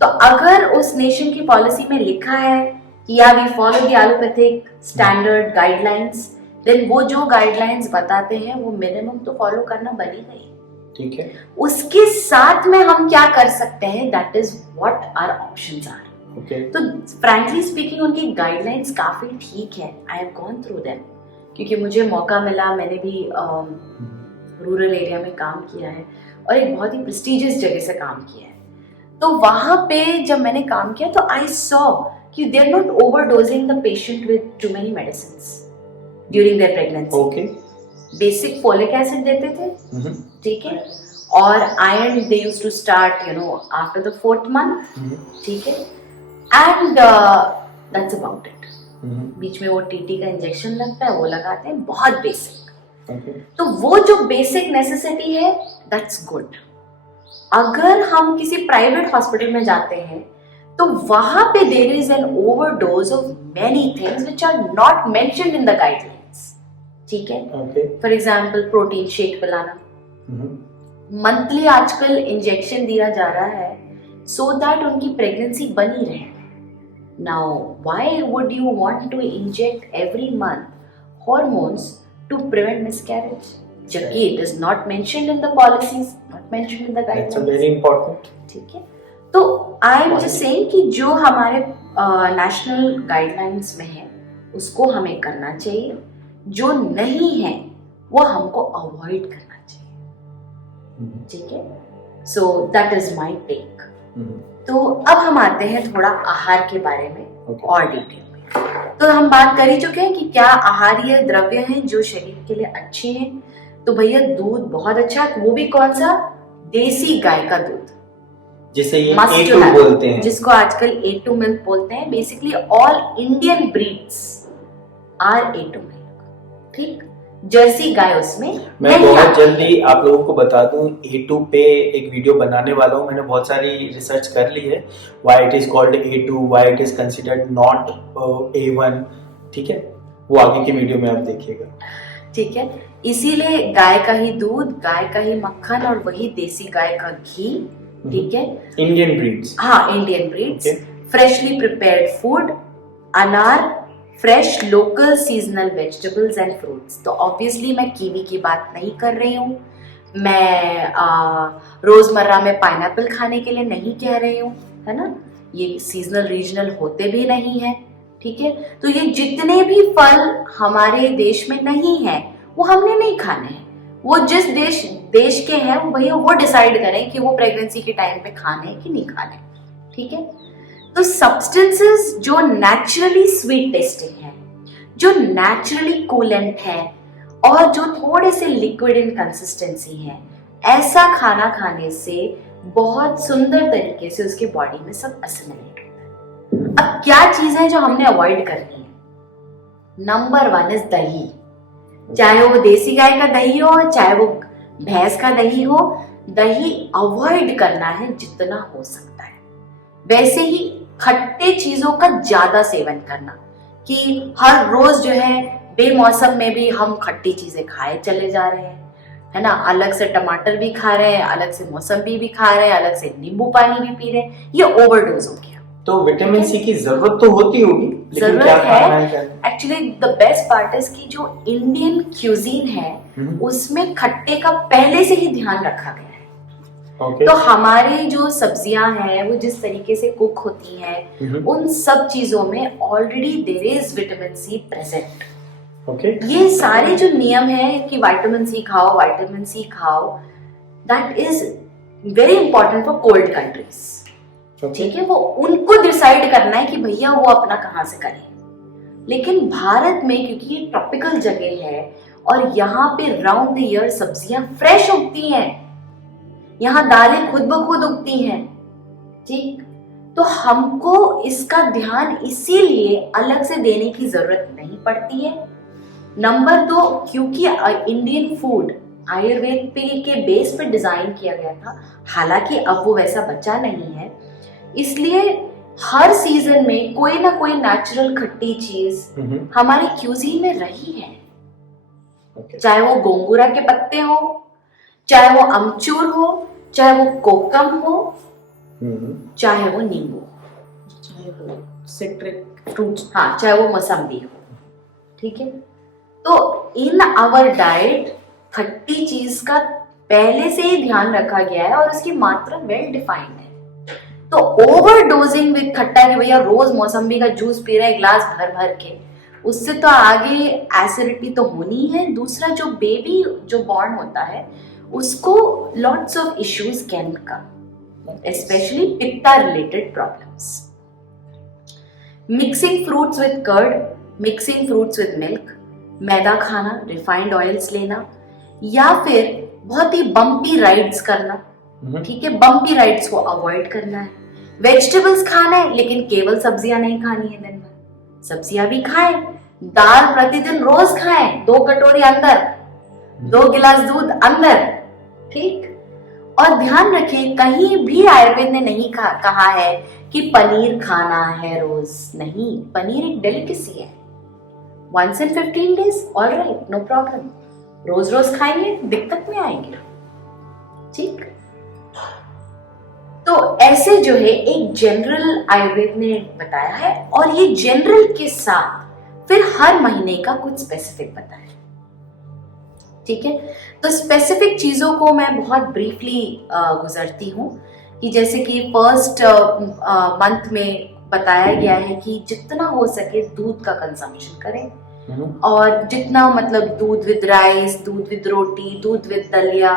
तो अगर उस नेशन की पॉलिसी में लिखा है कि या we follow the allopathic standard guidelines, then वो जो गाइडलाइंस बताते हैं वो मिनिमम तो फॉलो करना बनेगा ही। ठीक है, उसके साथ में हम क्या कर सकते हैं, that is what our options are. तो फ्रैंकली स्पीकिंग उनकी गाइडलाइंस काफी ठीक है, I have gone through them क्योंकि मुझे मौका मिला, मैंने भी रूरल एरिया में काम किया है और एक बहुत ही प्रेस्टिजियस जगह से काम किया है। तो वहां पे जब मैंने काम किया तो आई सॉ कि they are not overdosing the patient with too many medicines during their pregnancy. Okay, basic folic acid देते थे, ठीक है, और iron they used to start after the 4th month, ठीक है, एंड दैट्स अबाउट इट। बीच में वो टीटी का इंजेक्शन लगता है वो लगाते हैं, बहुत बेसिक। तो वो जो बेसिक नेसेसिटी है दैट्स गुड। अगर हम किसी प्राइवेट हॉस्पिटल में जाते हैं तो वहां पे there is an overdose of many things which are not mentioned in the guidelines, ठीक है। फॉर एग्जांपल प्रोटीन शेक पिलाना, मंथली आजकल इंजेक्शन दिया जा रहा है सो दैट उनकी प्रेगनेंसी बनी रहे। Now, why would you want to inject every month hormones to prevent miscarriage. जबकि it is not mentioned in the policies, not mentioned in the guidelines. That's very important. ठीक है, तो I am just saying कि जो हमारे national guidelines में है उसको हमें करना चाहिए, जो नहीं है वो हमको अवॉइड करना चाहिए, ठीक है. So that is my take. तो अब हम आते हैं थोड़ा आहार के बारे में और डिटेल में. तो हम बात कर ही चुके हैं कि क्या आहारीय द्रव्य हैं जो शरीर के लिए अच्छे हैं. तो भैया दूध बहुत अच्छा, वो भी कौन सा, देसी गाय का दूध, जिसे ये A2 बोलते हैं, जिसको आजकल A2 मिल्क बोलते हैं. Basically all Indian breeds are A2 milk. ठीक, जर्सी गाय उसमें मैं बहुत जल्दी आप लोगों को बता दूं, A2 पे एक वीडियो बनाने वाला हूं. मैंने बहुत सारी रिसर्च कर ली है, why it is called A2, why it is considered not A1. ठीक है, वो आगे की वीडियो में आप देखिएगा. ठीक है, इसीलिए गाय का ही दूध, गाय का ही मक्खन और वही देसी गाय का घी. ठीक है, इंडियन ब्रीड्स. हाँ, Indian breeds. Freshly prepared food, anar, fresh local seasonal vegetables and fruits. तो ऑब्वियसली मैं कीवी की बात नहीं कर रही हूँ, मैं रोजमर्रा में पाइनएप्पल खाने के लिए नहीं कह रही हूँ, है ना. ये सीजनल रीजनल होते भी नहीं है. ठीक है, तो ये जितने भी फल हमारे देश में नहीं है वो हमने नहीं खाने हैं. वो जिस देश के हैं वो भैया वो डिसाइड करें कि वो प्रेगनेंसी के टाइम पे खाने कि नहीं खाने. ठीक है, तो सब्सटेंसेस जो नेचुरली स्वीट टेस्टिंग है, जो नेचुरली कूलेंट है और जो थोड़े से लिक्विड इन कंसिस्टेंसी है, ऐसा खाना खाने से बहुत सुंदर तरीके से उसकी बॉडी में सब असिमिलेट होता है. अब क्या चीज है जो हमने अवॉइड करनी है? नंबर 1 इज दही. चाहे वो देसी गाय का दही हो, चाहे वो भैंस का दही हो, दही अवॉइड करना है जितना हो सकता है. वैसे ही खट्टे चीजों का ज्यादा सेवन करना, कि हर रोज जो है बेमौसम में भी हम खट्टी चीजें खाए चले जा रहे हैं, है ना. अलग से टमाटर भी खा रहे हैं, अलग से मौसम्बी भी खा रहे हैं, अलग से नींबू पानी भी पी रहे हैं. ये ओवरडोज हो गया. तो विटामिन सी की जरूरत तो होती होगी, लेकिन क्या खाना है? Actually the best part is कि जो इंडियन क्यूजीन है उसमें खट्टे का पहले से ही ध्यान रखा गया है. Okay. तो हमारी जो सब्जियां हैं वो जिस तरीके से कुक होती हैं, उन सब चीजों में already there is vitamin C present. Okay. ये सारे जो नियम है कि विटामिन सी खाओ, that is very important for cold countries. ठीक है, वो उनको डिसाइड करना है कि भैया वो अपना कहाँ से करें. लेकिन भारत में क्योंकि ये ट्रॉपिकल जगह है और यहाँ पे राउंड द ईयर सब्जियां फ्रेश उगती हैं, यहाँ दालें खुद ब खुद उगती हैं. ठीक, तो हमको इसका ध्यान इसीलिए अलग से देने की जरूरत नहीं पड़ती है. नंबर 2, क्योंकि इंडियन फूड आयुर्वेद के बेस पे डिजाइन किया गया था, हालांकि अब वो वैसा बचा नहीं है, इसलिए हर सीजन में कोई ना कोई नेचुरल खट्टी चीज हमारी क्यूजीन में रही है. चाहे वो गोंगूरा के पत्ते हो, चाहे वो अमचूर हो, चाहे वो कोकम हो, चाहे वो नींबू, चाहे वो सिट्रिक फ्रूट्स, हाँ, चाहे वो मौसम्बी हो. ठीक है, तो इन आवर डाइट खट्टी चीज का पहले से ही ध्यान रखा गया है और उसकी मात्रा वेल डिफाइंड है. तो ओवरडोजिंग विद खट्टा कि भैया रोज मौसम्बी का जूस पी रहे हैं ग्लास भर भर के, उससे तो आगे एसिडिटी तो होनी है. दूसरा, जो बेबी जो बॉर्न होता है उसको lots of issues can come, especially pitta related problems. Mixing fruits with curd, mixing fruits with milk, maida खाना, रिफाइंड ऑयल्स लेना, या फिर बहुत ही बम्पी राइड्स करना. ठीक है, बम्पी राइड्स को अवॉइड करना है. वेजिटेबल्स खाना है लेकिन केवल सब्जियां नहीं खानी है. दिन भर सब्जियां भी खाएं, दाल प्रतिदिन रोज खाएं, 2 कटोरी अंदर, 2 गिलास दूध अंदर. ठीक, और ध्यान रखें कहीं भी आयुर्वेद ने नहीं कहा है कि पनीर खाना है रोज. नहीं, पनीर एक डेलिकेसी है. once in 15 days, all right, no problem. रोज रोज खाएंगे दिक्कत में आएंगे. ठीक, तो ऐसे जो है एक जनरल आयुर्वेद ने बताया है, और ये जनरल के साथ फिर हर महीने का कुछ स्पेसिफिक बताया. ठीक है। तो स्पेसिफिक चीज़ों को मैं बहुत ब्रीफली गुजरती हूँ कि जैसे कि फर्स्ट मंथ में बताया गया है कि जितना हो सके दूध का कंजम्पशन करें और जितना मतलब दूध विद राइस, दूध विद रोटी, दूध विद दलिया,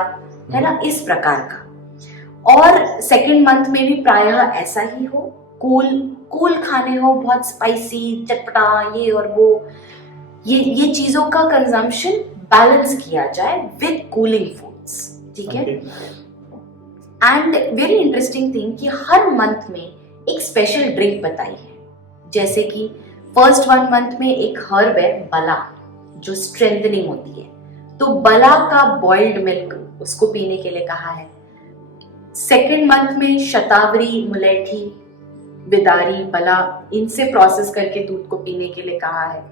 है ना, इस प्रकार का। और सेकंड मंथ में भी प्रायः ऐसा ही हो, कूल खाने हो, बहुत स्पाइसी, चटपटा, ये और वो, ये चीजों का कंजम्पशन बैलेंस किया जाए विद कूलिंग फूड्स, ठीक है। एंड वेरी इंटरेस्टिंग थिंग कि हर मंथ में एक स्पेशल ड्रिंक बताई है। जैसे कि फर्स्ट 1 मंथ में एक हर्ब है बला, जो स्ट्रेंथनिंग होती है, तो बला का बॉइल्ड मिल्क उसको पीने के लिए कहा है। सेकेंड मंथ में शतावरी, मुलेठी, बिदारी, बला, इनसे प्रोसेस करके दूध को पीने के लिए कहा है।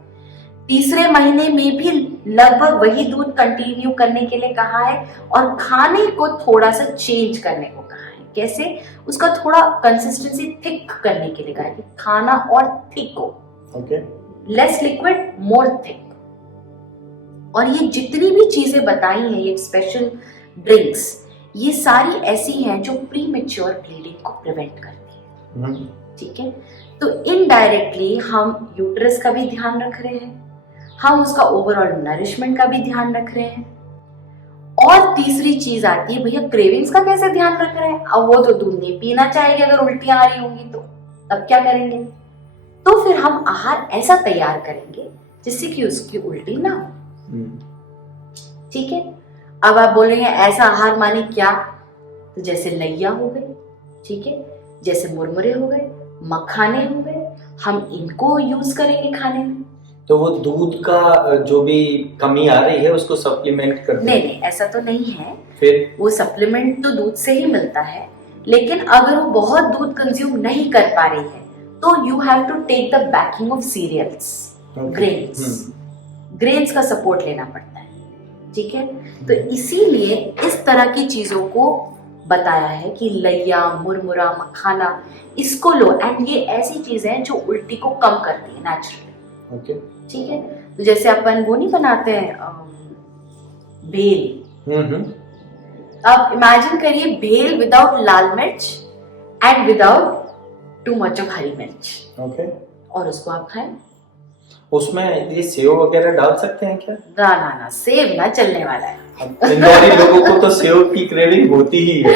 तीसरे महीने में भी लगभग वही दूध कंटिन्यू करने के लिए कहा है और खाने को थोड़ा सा चेंज करने को कहा है। कैसे? उसका थोड़ा कंसिस्टेंसी थिक करने के लिए कहा है कि खाना और थिक हो, लेस लिक्विड मोर थिक। और ये जितनी भी चीजें बताई हैं, ये स्पेशल ड्रिंक्स, ये सारी ऐसी हैं जो प्री मैच्योर ब्लीडिंग को प्रिवेंट करती है, ठीक है। तो इनडायरेक्टली हम यूट्रस का भी ध्यान रख रहे हैं, हम उसका ओवरऑल नरिशमेंट का भी ध्यान रख रहे हैं। और तीसरी चीज आती है, भैया क्रेविंग्स का कैसे ध्यान रख रहे हैं? अब वो तो दूध नहीं पीना चाहेगी अगर उल्टियां आ रही होंगी, तो तब क्या करेंगे? तो फिर हम आहार ऐसा तैयार करेंगे जिससे कि उसकी उल्टी ना हो, ठीक है। अब आप बोलेंगे ऐसा आहार माने क्या? तो जैसे लैया हो गई, ठीक है, जैसे मुरमुरे हो गए, मखाने हो गए, हम इनको यूज करेंगे खाने में। तो वो दूध का जो भी कमी आ रही है उसको सप्लीमेंट कर नहीं, ऐसा तो नहीं है। फिर वो सप्लीमेंट तो दूध से ही मिलता है, लेकिन अगर वो बहुत दूध कंज्यूम नहीं कर पा रही है तो you have to take the backing of cereals, grains का सपोर्ट लेना पड़ता है, ठीक है। तो इसीलिए इस तरह की चीजों को बताया है कि लैया, मुरमुरा, मखाना, इसको लो। एंड ये ऐसी चीजें हैं जो उल्टी को कम करती है नेचुरली, ठीक है। तो जैसे अपन वो नहीं बनाते हैं भेल, अब इमेजिन करिए भेल without lal mirch and without too much of hari mirch, और उसको आप खाएं। उसमें ये सेव वगैरह डाल सकते हैं क्या? ना, सेव ना चलने वाला है। इंदौरी लोगों को तो सेव की क्रेविंग होती ही है।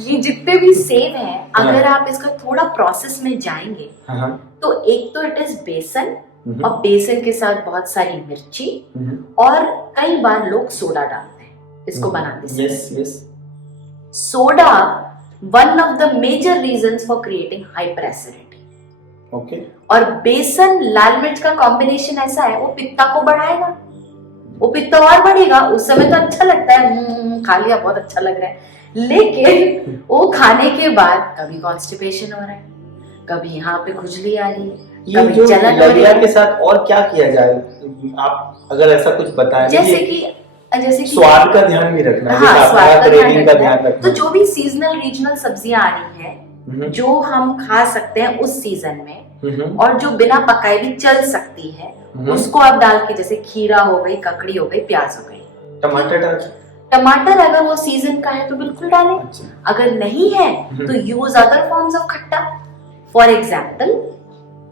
ये जितने भी सेव हैं, अगर आप इसका थोड़ा प्रोसेस में जाएंगे तो एक तो इट इज बेसन, और बेसन के साथ बहुत सारी मिर्ची, और कई बार लोग सोडा डालते हैं इसको बनाने से। Yes. Soda one of the major reasons for creating hyper acidity. और बेसन लाल मिर्च का कॉम्बिनेशन ऐसा है, वो पित्ता को बढ़ाएगा, वो पित्त और बढ़ेगा। उस समय तो अच्छा लगता है, खा लिया बहुत अच्छा लग रहा है, लेकिन वो खाने के बाद कभी कॉन्स्टिपेशन हो रहा है, कभी यहाँ पे खुजली आ रही है, ये जो लैया के साथ और क्या किया जाए, आप अगर ऐसा कुछ बताएं। जैसे कि स्वाद का ध्यान भी रखना है, स्वाद का ध्यान रखना। तो जो भी सीजनल रीजनल सब्जियां आ रही है जो हम खा सकते हैं उस सीजन में, और जो बिना पकाए भी चल सकती है, उसको आप डाल के, जैसे खीरा हो गई, ककड़ी हो गई, प्याज हो गई, टमाटर अगर वो सीजन का है तो बिल्कुल डालें। अगर नहीं है तो यूज अदर फॉर्म्स ऑफ खट्टा। फॉर एग्जाम्पल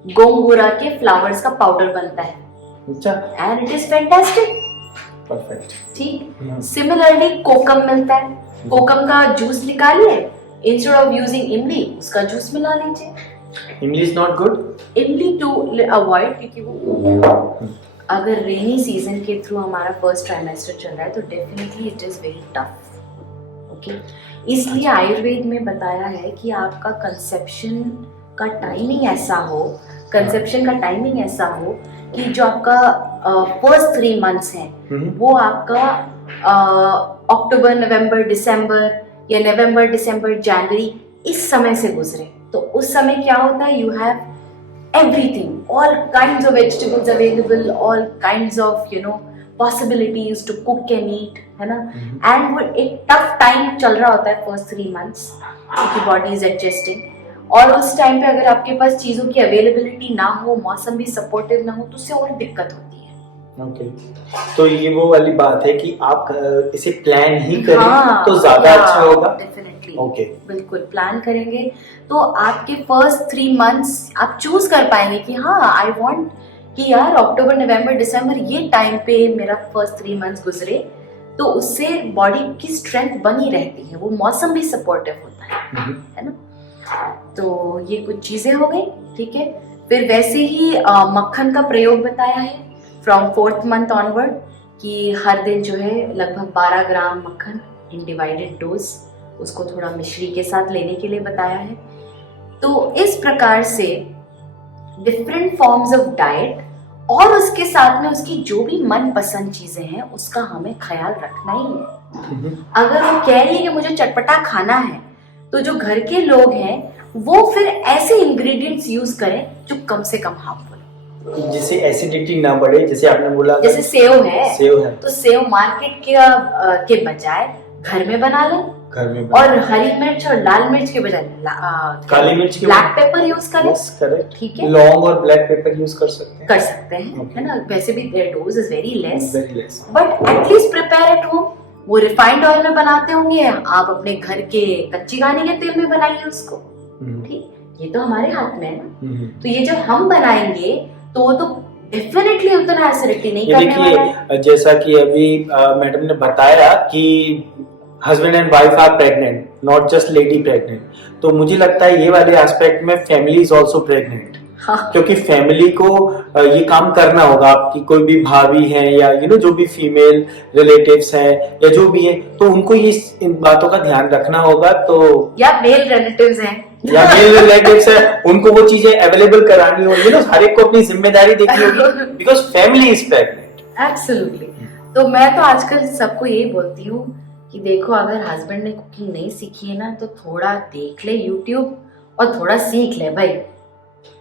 गोंगूरा के फ्लावर्स का पाउडर बनता है, and it is fantastic, perfect, ठीक। सिमिलरली कोकम मिलता है, कोकम का जूस निकालिए, इंस्टेड ऑफ यूजिंग इमली उसका जूस मिला लीजिए। इमली इज नॉट गुड, इमली टू अवॉइड, क्योंकि वो अगर रेनी सीजन के थ्रू हमारा फर्स्ट ट्राइमेस्टर चल रहा है तो definitely it is very tough, okay. इसलिए आयुर्वेद में बताया है कि आपका कंसेप्शन का टाइमिंग ऐसा हो कि जो आपका फर्स्ट 3 मंथ्स हैं वो आपका अक्टूबर, नवंबर, दिसंबर, या नवंबर, दिसंबर, जनवरी, इस समय से गुजरे। तो उस समय क्या होता है, you have everything, all kinds of vegetables available, all kinds of possibilities to cook and eat, है ना। एंड वो एक टफ टाइम चल रहा होता है फर्स्ट 3 मंथ्स, क्योंकि बॉडी इज एडजस्टिंग, और उस टाइम पे अगर आपके पास चीजों की अवेलेबिलिटी ना हो, मौसम भी सपोर्टिव ना हो, तो उससे और दिक्कत होती है, ओके, तो ये वो वाली बात है कि आप इसे प्लान ही करें हाँ, तो ज्यादा अच्छा होगा। डेफिनेटली। ओके, बिल्कुल प्लान करेंगे तो आपके फर्स्ट 3 मंथ्स आप चूज कर पाएंगे कि हाँ आई वांट कि यार अक्टूबर नवंबर दिसंबर ये टाइम पे मेरा फर्स्ट 3 मंथ्स गुजरे, तो उससे बॉडी की स्ट्रेंथ बनी रहती है, वो मौसम भी सपोर्टिव होता है ना। तो ये कुछ चीजें हो गई, ठीक है। फिर वैसे ही मक्खन का प्रयोग बताया है फ्रॉम 4th मंथ ऑनवर्ड कि हर दिन जो है लगभग 12 ग्राम मक्खन इन डिवाइडेड डोज, उसको थोड़ा मिश्री के साथ लेने के लिए बताया है। तो इस प्रकार से डिफरेंट फॉर्म्स ऑफ डाइट और उसके साथ में उसकी जो भी मनपसंद चीजें हैं उसका हमें ख्याल रखना ही है। अगर वो कह रही है कि मुझे चटपटा खाना है, तो जो घर के लोग हैं वो फिर ऐसे इंग्रेडिएंट्स यूज करें जो कम से कम हार्मफुल, जिससे एसिडिटी ना बढ़े। जैसे आपने बोला जैसे सेव है, तो सेव मार्केट के बजाय घर में बना लें, घर में और हरी मिर्च और लाल मिर्च के बजाय काली मिर्च के ब्लैक पेपर यूज करें। करेक्ट, ठीक है, लौंग और ब्लैक पेपर यूज कर सकते हैं, okay. है ना। वैसे भी their dose is very less, less, but at least prepare at home. वो रिफाइंड ऑयल में बनाते होंगे, आप अपने घर के कच्ची घानी के तेल में बनाइए उसको, ठीक, ये तो हमारे हाथ में है ना। तो ये जब हम बनाएंगे तो वो तो डेफिनेटली उतना एसिडिटी नहीं करने वाला है। देखिए, जैसा कि अभी मैडम ने बताया कि husband and wife are pregnant, not just lady pregnant, तो मुझे लगता है ये वाले एस्पेक्ट में फैमिली इज ऑल्सो प्रेग्नेंट। हाँ। क्योंकि फैमिली को ये काम करना होगा, आपकी कोई भी भाभी है या जो भी फीमेल रिलेटिव्स हैं या जो भी है, तो उनको ये इन बातों का ध्यान रखना होगा। तो या मेल रिलेटिव्स हैं उनको वो चीजें अवेलेबल करानी होगी, हर एक को अपनी जिम्मेदारी देखनी होगी, because family is pregnant. Absolutely. तो मैं तो आजकल सबको यही बोलती हूँ कि देखो, अगर हस्बैंड ने कुकिंग नहीं सीखी है ना, तो थोड़ा देख ले यूट्यूब और थोड़ा सीख ले भाई,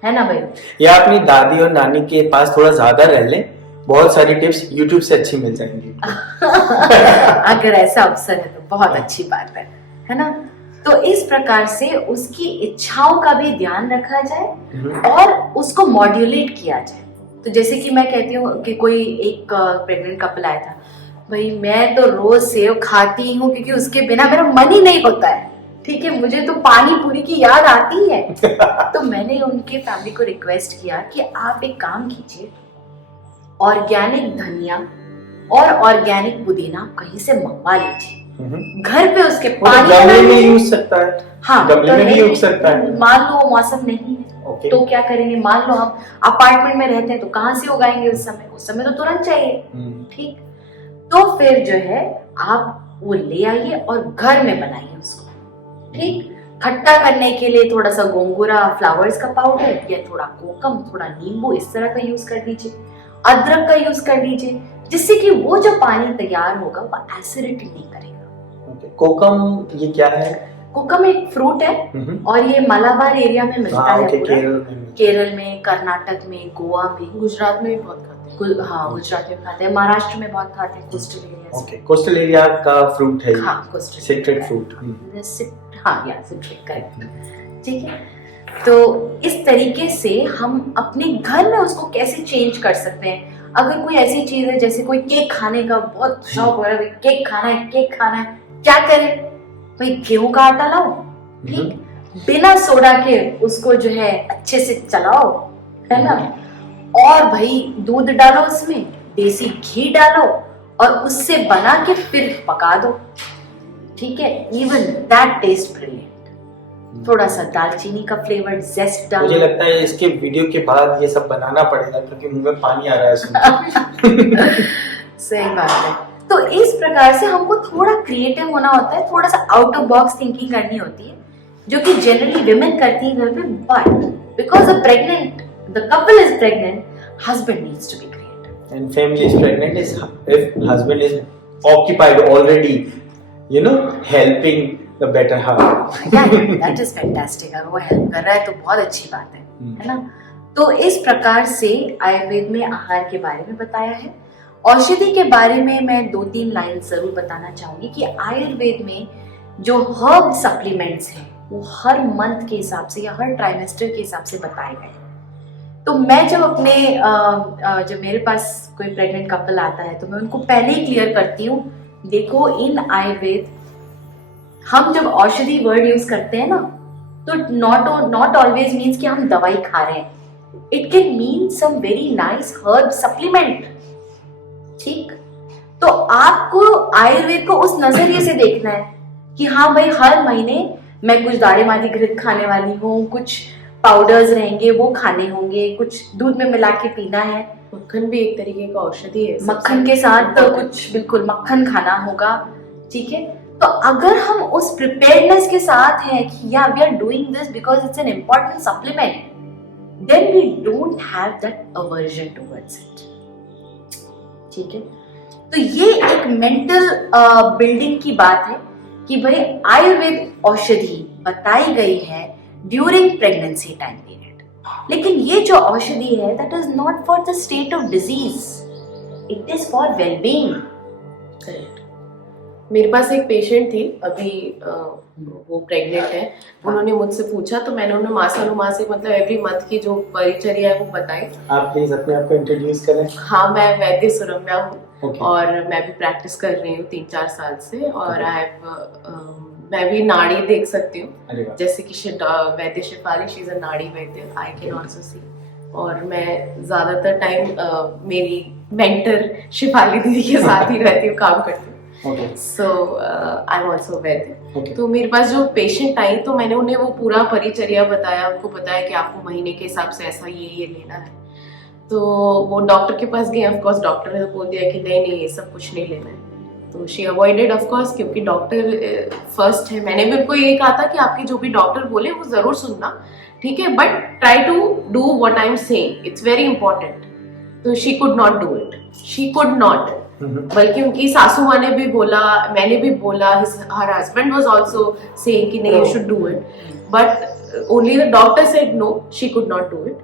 है ना भाई। या अपनी दादी और नानी के पास थोड़ा ज्यादा रह ले, बहुत सारी टिप्स यूट्यूब से अच्छी मिल जाएंगी। अगर ऐसा अवसर है तो बहुत अच्छी बात है ना। तो इस प्रकार से उसकी इच्छाओं का भी ध्यान रखा जाए और उसको मॉड्यूलेट किया जाए। तो जैसे कि मैं कहती हूँ कि कोई एक प्रेग्नेंट कपल आया था, भाई मैं तो रोज सेव खाती हूँ क्योंकि उसके बिना मेरा मन ही नहीं होता है, ठीक है, मुझे तो पानी पूरी की याद आती है। तो मैंने उनके फैमिली को रिक्वेस्ट किया कि आप एक काम कीजिए, ऑर्गेनिक धनिया और ऑर्गेनिक पुदीना कहीं से मंगवा लीजिए, घर पे उसके पानी गमले में यूज सकता है। हाँ, गमले में भी यूज सकता है। मान लो मौसम नहीं है, तो क्या करेंगे, मान लो हम अपार्टमेंट में रहते हैं तो कहाँ से उगाएंगे उस समय तो तुरंत चाहिए, ठीक। तो फिर जो है आप वो ले आइए और घर में बनाइए उसको, ठीक। खट्टा करने के लिए थोड़ा सा गोंगूरा फ्लावर्स का पाउडर या थोड़ा कोकम, थोड़ा नींबू, इस तरह का यूज कर दीजिए, अदरक का यूज कर दीजिए, जिससे कि वो जो पानी तैयार होगा वो एसिडिटी नहीं करेगा। कोकम ये क्या है? कोकम एक फ्रूट है और ये मलाबार एरिया में मिलता है, केरल में, कर्नाटक में, गोवा में, गुजरात में भी बहुत खाते हैं। हाँ, गुजरात में खाते हैं, महाराष्ट्र में बहुत खाते हैं, coastal area. Okay, coastal area का फ्रूट है। हाँ, कोस्टल सिट्रिक फ्रूट। हाँ, या सिट्रिक, करेक्ट, ठीक है। तो इस तरीके से हम अपने घर में उसको कैसे चेंज कर सकते हैं। अगर कोई ऐसी चीज है, जैसे कोई केक खाने का बहुत शौक हो रहा है, केक खाना है, क्या करें भाई, गेहूं का आटा लाओ, ठीक, बिना सोडा के उसको जो है अच्छे से चलाओ, है ना, और भाई दूध डालो उसमें, देसी घी डालो और उससे बना के फिर पका दो, ठीक है। Even that taste brilliant. थोड़ा सा दालचीनी का फ्लेवर जेस्ट डालो। मुझे लगता है इसके वीडियो के बाद ये सब बनाना पड़ेगा, क्योंकि मुंह में पानी आ रहा है सुन। सही बात है। तो इस प्रकार से हमको थोड़ा क्रिएटिव होना होता है, थोड़ा सा आउट ऑफ बॉक्स थिंकिंग करनी होती है, जो कि जनरली विमेन करती हैं घर पे, but because the couple is pregnant, husband needs to be creative and family is pregnant if husband is occupied already, helping the better half. yeah, that is fantastic. अगर वो हेल्प कर रहा है तो बहुत अच्छी बात है ना। तो इस प्रकार से आयुर्वेद में आहार के बारे में बताया है। औषधि के बारे में मैं 2-3 लाइन जरूर बताना चाहूंगी कि आयुर्वेद में जो हर्ब सप्लीमेंट्स हैं वो हर मंथ के हिसाब से या हर ट्राइमेस्टर के हिसाब से बताए गए हैं। तो मैं जब अपने जब मेरे पास कोई प्रेग्नेंट कपल आता है तो मैं उनको पहले ही क्लियर करती हूँ, देखो इन आयुर्वेद हम जब औषधि वर्ड यूज करते हैं ना, तो नॉट ऑलवेज मीन्स कि हम दवाई खा रहे हैं. It can mean some very nice herb supplement. ठीक, तो आपको आयुर्वेद को उस नजरिए से देखना है कि हाँ भाई हर महीने मैं कुछ दाढ़े मादी घृत खाने वाली हूँ, कुछ पाउडर्स रहेंगे वो खाने होंगे, कुछ दूध में मिला के पीना है. मक्खन भी एक तरीके का औषधि है. मक्खन के साथ तो कुछ बिल्कुल मक्खन खाना होगा. ठीक है, तो अगर हम उस प्रिपेयर्डनेस के साथ हैं कि या we are doing this because it's an important supplement, then we don't have that aversion towards it. ठीक है, तो ये एक मेंटल बिल्डिंग की बात है कि भाई आयुर्वेद औषधि बताई गई है ड्यूरिंग प्रेगनेंसी टाइम पीरियड, लेकिन ये जो औषधि है that is not for the state of disease, it is for wellbeing. Correct. मेरे पास एक पेशेंट थी अभी, वो प्रेग्नेंट है. उन्होंने मुझसे पूछा तो मैंने उन्हें मासानुमासिक मतलब एवरी मंथ की जो परिचर्या है वो बताई. आप प्लीज अपने आप को इंट्रोड्यूस करें. हाँ, मैं वैद्य सुरम्या हूँ. Okay. और मैं भी प्रैक्टिस कर रही हूँ 3-4 साल से. और मैं भी नाड़ी देख सकती हूँ, जैसे कि वैद्य शिफाली, शी इज अ नाड़ी वैद्य, आई कैन आल्सो सी. और मैं ज्यादातर टाइम मेरी मेंटर शिफाली दीदी के साथ ही रहती हूँ, काम करती हूँ. सो आई एम आल्सो वैद्य. तो मेरे पास जो पेशेंट आई तो मैंने उन्हें वो पूरा परिचर्या बताया, उनको बताया कि आपको महीने के हिसाब से ऐसा ये लेना है. तो वो डॉक्टर के पास गए. ऑफ कोर्स डॉक्टर ने तो बोल दिया कि नहीं ये सब कुछ नहीं लेना है. तो शी अवॉइडेड ऑफ कोर्स, क्योंकि डॉक्टर फर्स्ट है. मैंने भी उनको ये कहा था कि आपके जो भी डॉक्टर बोले वो जरूर सुनना, ठीक है, but try to do what I am saying, it's very important. तो she could not do it, she could not. बल्कि उनकी सासू माँ ने भी बोला, मैंने भी बोला, her husband was also saying कि नहीं you should do it, but only the doctor said no, she could not do it.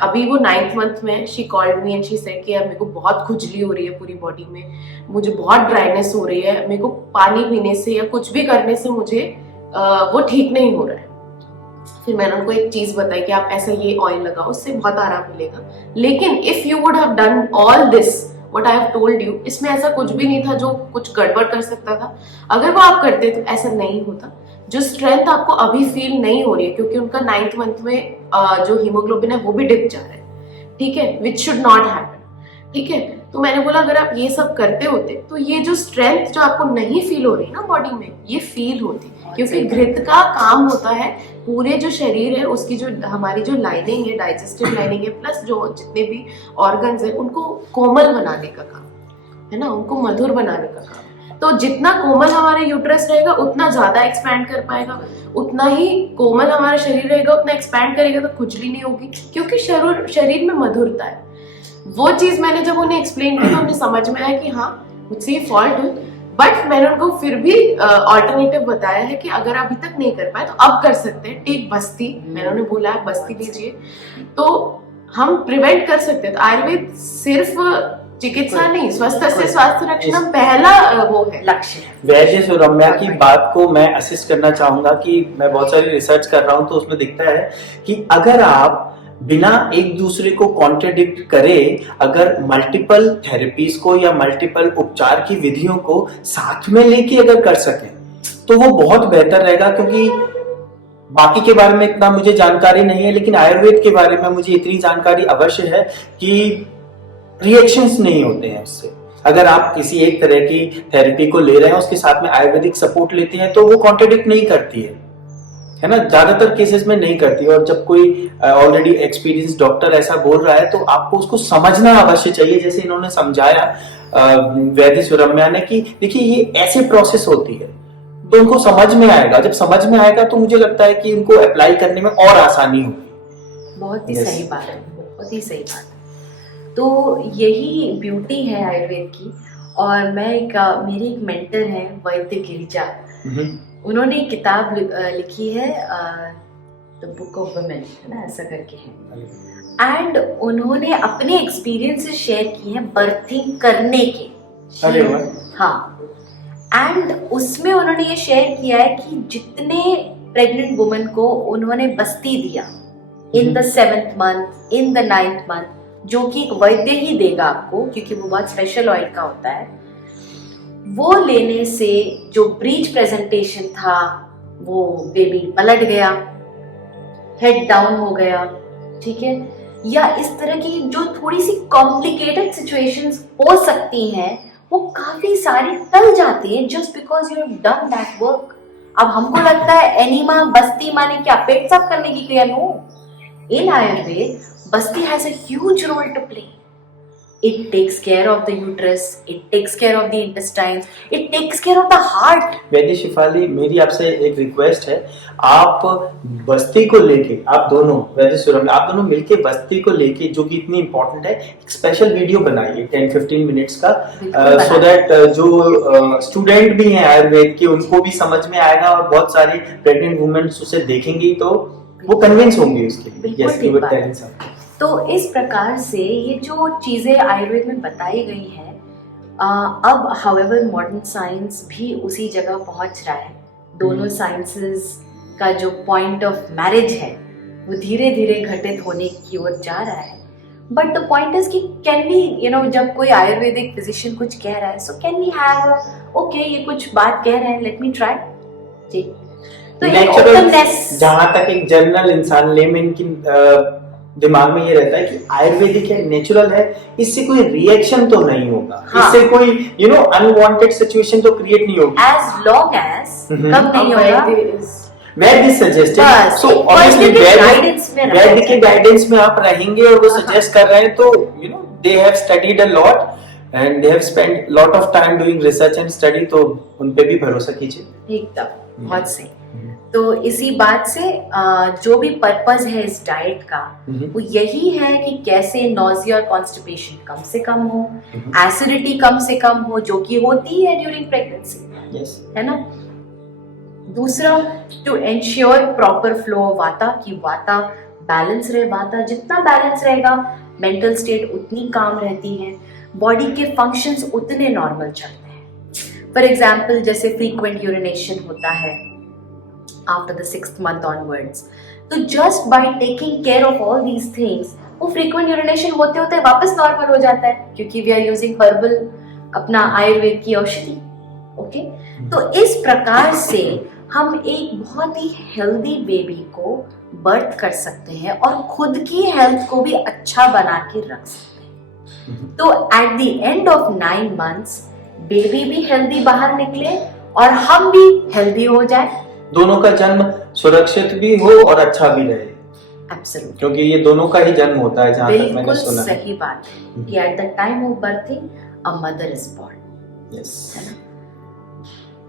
अभी वो 9th मंथ में she called me and she said कि यार मेरे को बहुत खुजली हो रही है पूरी बॉडी में, मुझे बहुत ड्राइनेस हो रही है, मेरे को पानी पीने से या कुछ भी करने से मुझे वो ठीक नहीं हो रहा है. फिर मैंने उनको एक चीज बताई कि आप ऐसा ये ऑयल लगाओ, उससे बहुत आराम मिलेगा. लेकिन if you would have done all this what I have told you, इसमें ऐसा कुछ भी नहीं था जो कुछ गड़बड़ कर सकता था. अगर वो आप करते तो ऐसा नहीं होता. जो स्ट्रेंथ आपको अभी फील नहीं हो रही है, क्योंकि उनका 9th मंथ में जो हीमोग्लोबिन है वो भी डिप जा रहा है, ठीक है, विच शुड नॉट हैपन. ठीक है, तो मैंने बोला अगर आप ये सब करते होते तो ये जो स्ट्रेंथ जो आपको नहीं फील हो रही ना बॉडी में, ये फील होती. क्योंकि घृत का काम होता है पूरे जो शरीर है उसकी जो हमारी जो लाइनिंग है, डाइजेस्टिव लाइनिंग है, प्लस जो जितने भी ऑर्गन्स है उनको कोमल बनाने का काम है ना, उनको मधुर बनाने का काम. तो जितना कोमल हमारा यूट्रस रहेगा उतना ज्यादा एक्सपैंड कर पाएगा, उतना ही कोमल हमारा शरीर रहेगा उतना एक्सपैंड करेगा, तो खुजली नहीं होगी, क्योंकि शरीर में मधुरता है. वो चीज मैंने जब उन्हें एक्सप्लेन की तो उन्हें समझ में आया कि हाँ मुझसे ये फॉल्ट हुई. बट मैंने उनको फिर भी ऑल्टरनेटिव बताया है कि अगर अभी तक नहीं कर पाए तो अब कर सकते हैं. टेक बस्ती, मैंने उन्हें बोला है बस्ती लीजिए, तो हम प्रिवेंट कर सकते हैं. तो आयुर्वेद सिर्फ चिकित्सा नहीं, स्वस्थ से स्वास्थ्य रक्षण पहला वो है लक्ष्य. वैद्य सुरम्या की बात को मैं असिस्ट करना चाहूंगा कि मैं बहुत सारी रिसर्च कर रहा हूं तो उसमें दिखता है कि अगर आप बिना एक दूसरे को कॉन्ट्रडिक्ट करे, अगर मल्टीपल थेरेपीज को या मल्टीपल उपचार की विधियों को साथ में लेके अगर कर सकें तो वो बहुत बेहतर रहेगा. क्योंकि बाकी के बारे में इतना मुझे जानकारी नहीं है, लेकिन आयुर्वेद के बारे में मुझे इतनी जानकारी अवश्य है कि रिएक्शंस नहीं होते हैं उससे. अगर आप किसी एक तरह की थेरेपी को ले रहे हैं उसके साथ में आयुर्वेदिक सपोर्ट लेते हैं तो वो कॉन्ट्रडिक्ट नहीं करती है ना, ज्यादातर केसेस में नहीं करती. और जब कोई ऑलरेडी एक्सपीरियंस डॉक्टर ऐसा बोल रहा है तो आपको उसको समझना अवश्य चाहिए. जैसे इन्होंने समझाया वैद्य सुरम्या ने कि देखिए ये ऐसे प्रोसेस होती है, तो उनको समझ में आएगा. जब समझ में आएगा तो मुझे लगता है कि उनको अप्लाई करने में और आसानी होगी. बहुत ही सही बात है, बहुत ही सही बात है. तो यही ब्यूटी है आयुर्वेद की. और मैं मेरी एक मेंटर है वैद्य गिरिजा, उन्होंने एक किताब लिखी है द बुक ऑफ वुमेन, है ना, ऐसा करके है. एंड उन्होंने अपने एक्सपीरियंसेस शेयर किए हैं बर्थिंग करने के. अरे वाह. हाँ, एंड उसमें उन्होंने ये शेयर किया है कि जितने प्रेग्नेंट वुमेन को उन्होंने बस्ती दिया, in the 7th month, in the 9th month, जो कि एक वैद्य ही देगा आपको, क्योंकि वो बहुत स्पेशल ऑयल का होता है। वो लेने से जो ब्रीच प्रेजेंटेशन था वो बेबी पलट गया, हेड डाउन हो गया, ठीक है, या इस तरह की जो थोड़ी सी कॉम्प्लिकेटेड सिचुएशंस हो सकती हैं वो काफी सारी टल जाती हैं just because you have done that work. अब हमको लगता है एनीमा बस्ती माने क्या पेट साफ करने की क्रिया? No, in Ayurveda basti has a huge role to play. It takes care of the uterus, it takes care of the intestines, it takes care of the heart. वैद्य शिफाली, मेरी आपसे एक रिक्वेस्ट है, आप बस्ती को लेके, आप दोनों वैद्य सुरम, आप दोनों मिलके बस्ती को लेके, जो कि इतनी इंपॉर्टेंट है, एक स्पेशल वीडियो बनाइए 10-15 मिनट्स का, सो दैट जो स्टूडेंट भी हैं आयुर्वेद के उनको भी समझ में आएगा और बहुत सारी प्रेग्नेंट वुमेन्स उसे देखेंगी तो वो कन्विंस होंगी उसके लिए। Yes, you were telling something. तो इस प्रकार से ये जो चीजें आयुर्वेद में बताई गई हैं, अब हाउएवर मॉडर्न साइंस भी उसी जगह पहुंच रहा है। दोनों साइंसेस का जो पॉइंट ऑफ मैरिज है वो धीरे धीरे घटित होने की ओर जा रहा है। बट द पॉइंट इज कि कैन वी जब कोई आयुर्वेदिक फिजिशियन कुछ कह रहा है, so can we have okay ये कुछ बात कह रहे हैं, लेट मी ट्राई। ठीक, तो नेचुरल, जहां तक एक जनरल इंसान लेमैन की दिमाग में ये रहता है कि आयुर्वेदिक है, नेचुरल है, इससे कोई रिएक्शन तो नहीं होगा, हाँ। इससे कोई अनवांटेड सिचुएशन तो क्रिएट नहीं होगी, एज लॉन्ग एज कब नहीं होगा। वैद्य सजेस्टेड, सो ऑब्वियसली वैद्य के गाइडेंस में आप रहेंगे और वो सजेस्ट कर रहे हैं, तो they have studied a lot and they have spent lot of time doing research and study, तो उन पे भी भरोसा कीजिए। एकदम बहुत सही। तो इसी बात से जो भी पर्पस है इस डाइट का वो यही है कि कैसे नॉजिया और कॉन्स्टिपेशन कम से कम हो, एसिडिटी कम से कम हो, जो कि होती है ड्यूरिंग प्रेगनेंसी, है ना। दूसरा, to ensure proper flow of vata, कि वाता बैलेंस रहे। वाता जितना बैलेंस रहेगा मेंटल स्टेट उतनी काम रहती है, बॉडी के फंक्शंस उतने नॉर्मल चलते हैं। फॉर एग्जाम्पल, जैसे फ्रीक्वेंट यूरिनेशन होता है after the 6th month onwards, तो just by taking care of all these things, वो frequent urination होते होते वापस नॉर्मल हो जाता है, क्योंकि we are using herbal, अपना आयुर्वेद की औषधि। ओके, तो इस प्रकार से हम एक बहुत ही हेल्दी बेबी को बर्थ कर सकते हैं और खुद की हेल्थ को भी अच्छा बना के रख सकते हैं। तो at the end of 9 months baby भी हेल्दी बाहर निकले और हम भी हेल्दी हो जाए, दोनों का जन्म सुरक्षित भी हो और अच्छा भी रहे। Absolutely. क्योंकि ये दोनों का ही जन्म होता है, जहाँ तक मैंने सुना है। सही बात है कि eight the time of berthing a mother is born. Yes, है ना।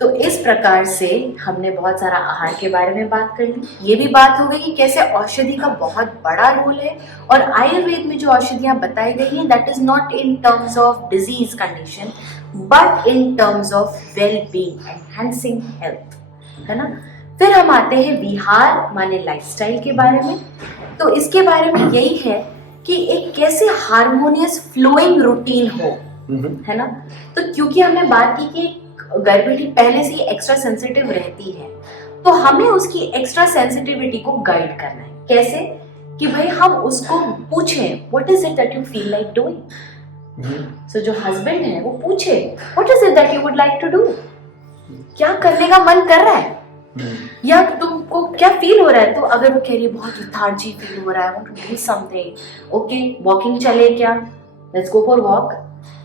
तो इस प्रकार से हमने बहुत सारा आहार के बारे में बात कर ली। ये भी बात हो गई कि कैसे औषधि का बहुत बड़ा रोल है, और आयुर्वेद में जो औषधियां बताई गई हैं that is not in terms of disease condition but in terms of well being, enhancing health, है ना। फिर हम आते हैं विहार माने लाइफस्टाइल के बारे में। तो इसके बारे में यही है कि एक कैसे हार्मोनियस फ्लोइंग रूटीन हो, है ना। तो क्योंकि हमने बात की कि गर्भवती पहले से ही एक्स्ट्रा सेंसिटिव रहती है, तो हमें उसकी एक्स्ट्रा सेंसिटिविटी को गाइड करना है। कैसे? कि भाई हम उसको पूछें what is it that you feel like doing. So जो हस्बैंड है वो पूछे what is it that you would like to do, क्या करने का मन कर रहा है, या तुमको क्या फील हो रहा है। तो अगर वो कह रही है बहुत लेथार्जी फील हो रहा है, want to do something, okay walking चले क्या, let's go for walk.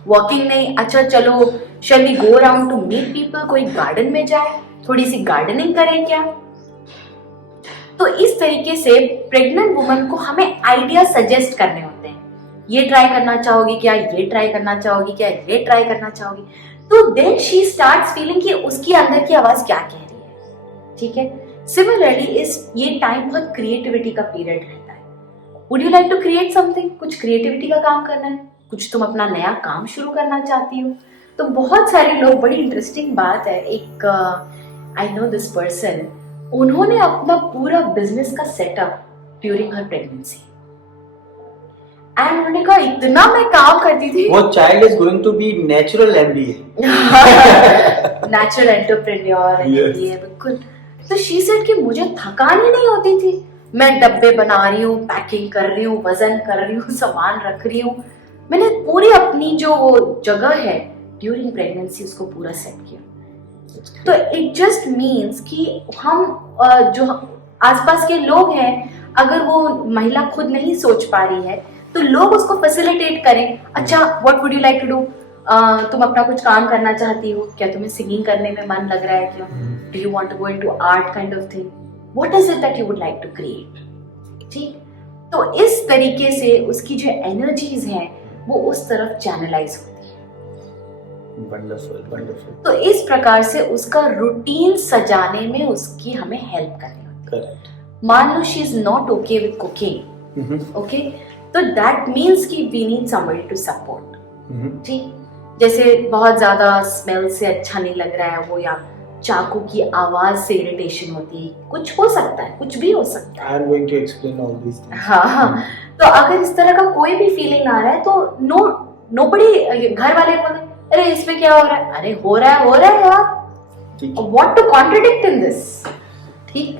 Walking नहीं, अच्छा चलो shall we go around to meet people, कोई गार्डन में जाए, थोड़ी सी गार्डनिंग करें क्या। तो इस तरीके से प्रेग्नेंट वुमन को हमें आइडिया सजेस्ट करने होते हैं। ये ट्राई करना चाहोगी क्या, ये ट्राई करना चाहोगी क्या, ये ट्राई करना चाहोगी। तो देन शी स्टार्ट्स फीलिंग कि उसकी अंदर की आवाज क्या कह रही है। ठीक है, सिमिलरली ये टाइम बहुत क्रिएटिविटी का पीरियड रहता है। Would you like to create something, कुछ क्रिएटिविटी का काम करना है, कुछ तुम अपना नया काम शुरू करना चाहती हो। तो बहुत सारे लोग, बड़ी इंटरेस्टिंग बात है, एक आई नो दिस पर्सन, उन्होंने अपना पूरा बिजनेस का setup during her pregnancy, and उन्होंने कहा इतना मैं काम करती थी। वो child is going to be natural MBA, natural entrepreneur, बिल्कुल। तो शी सेड कि मुझे थकान ही नहीं होती थी, मैं डब्बे बना रही हूँ, पैकिंग कर रही हूँ, वजन कर रही हूँ, सामान रख रही हूँ। मैंने पूरी अपनी जो जगह है ड्यूरिंग प्रेगनेंसी उसको पूरा सेट किया। तो इट जस्ट मीन्स कि हम जो आसपास के लोग हैं, अगर वो महिला खुद नहीं सोच पा रही है तो लोग उसको फैसिलिटेट करें। अच्छा, what would you like to do? तुम अपना कुछ काम करना चाहती हो क्या? तुम्हें सिंगिंग करने में मन लग रहा है क्या? Do you want to go into art kind of thing? What is it that you would like to create? ठीक, तो इस तरीके से उसकी जो एनर्जीज हैं वो उस तरफ चैनलाइज होती है। Wonderful, wonderful. तो इस प्रकार से उसका रूटीन सजाने में उसकी हमें हेल्प करनी होती है। करेक्ट। मान लो she is not okay with cooking, okay, तो दैट मीन्स कि we need somebody to support. ठीक, जैसे बहुत ज्यादा स्मेल से अच्छा नहीं लग रहा है वो, या चाकू की आवाज से इरिटेशन होती है, कुछ हो सकता है, कुछ भी हो सकता है। I am going to explain all this things. हाँ, तो अगर इस तरह का कोई भी फीलिंग आ रहा है तो नोबडी, घर वाले बोलते अरे इसमें क्या हो रहा है? अरे हो रहा है यार, what to contradict in this? ठीक,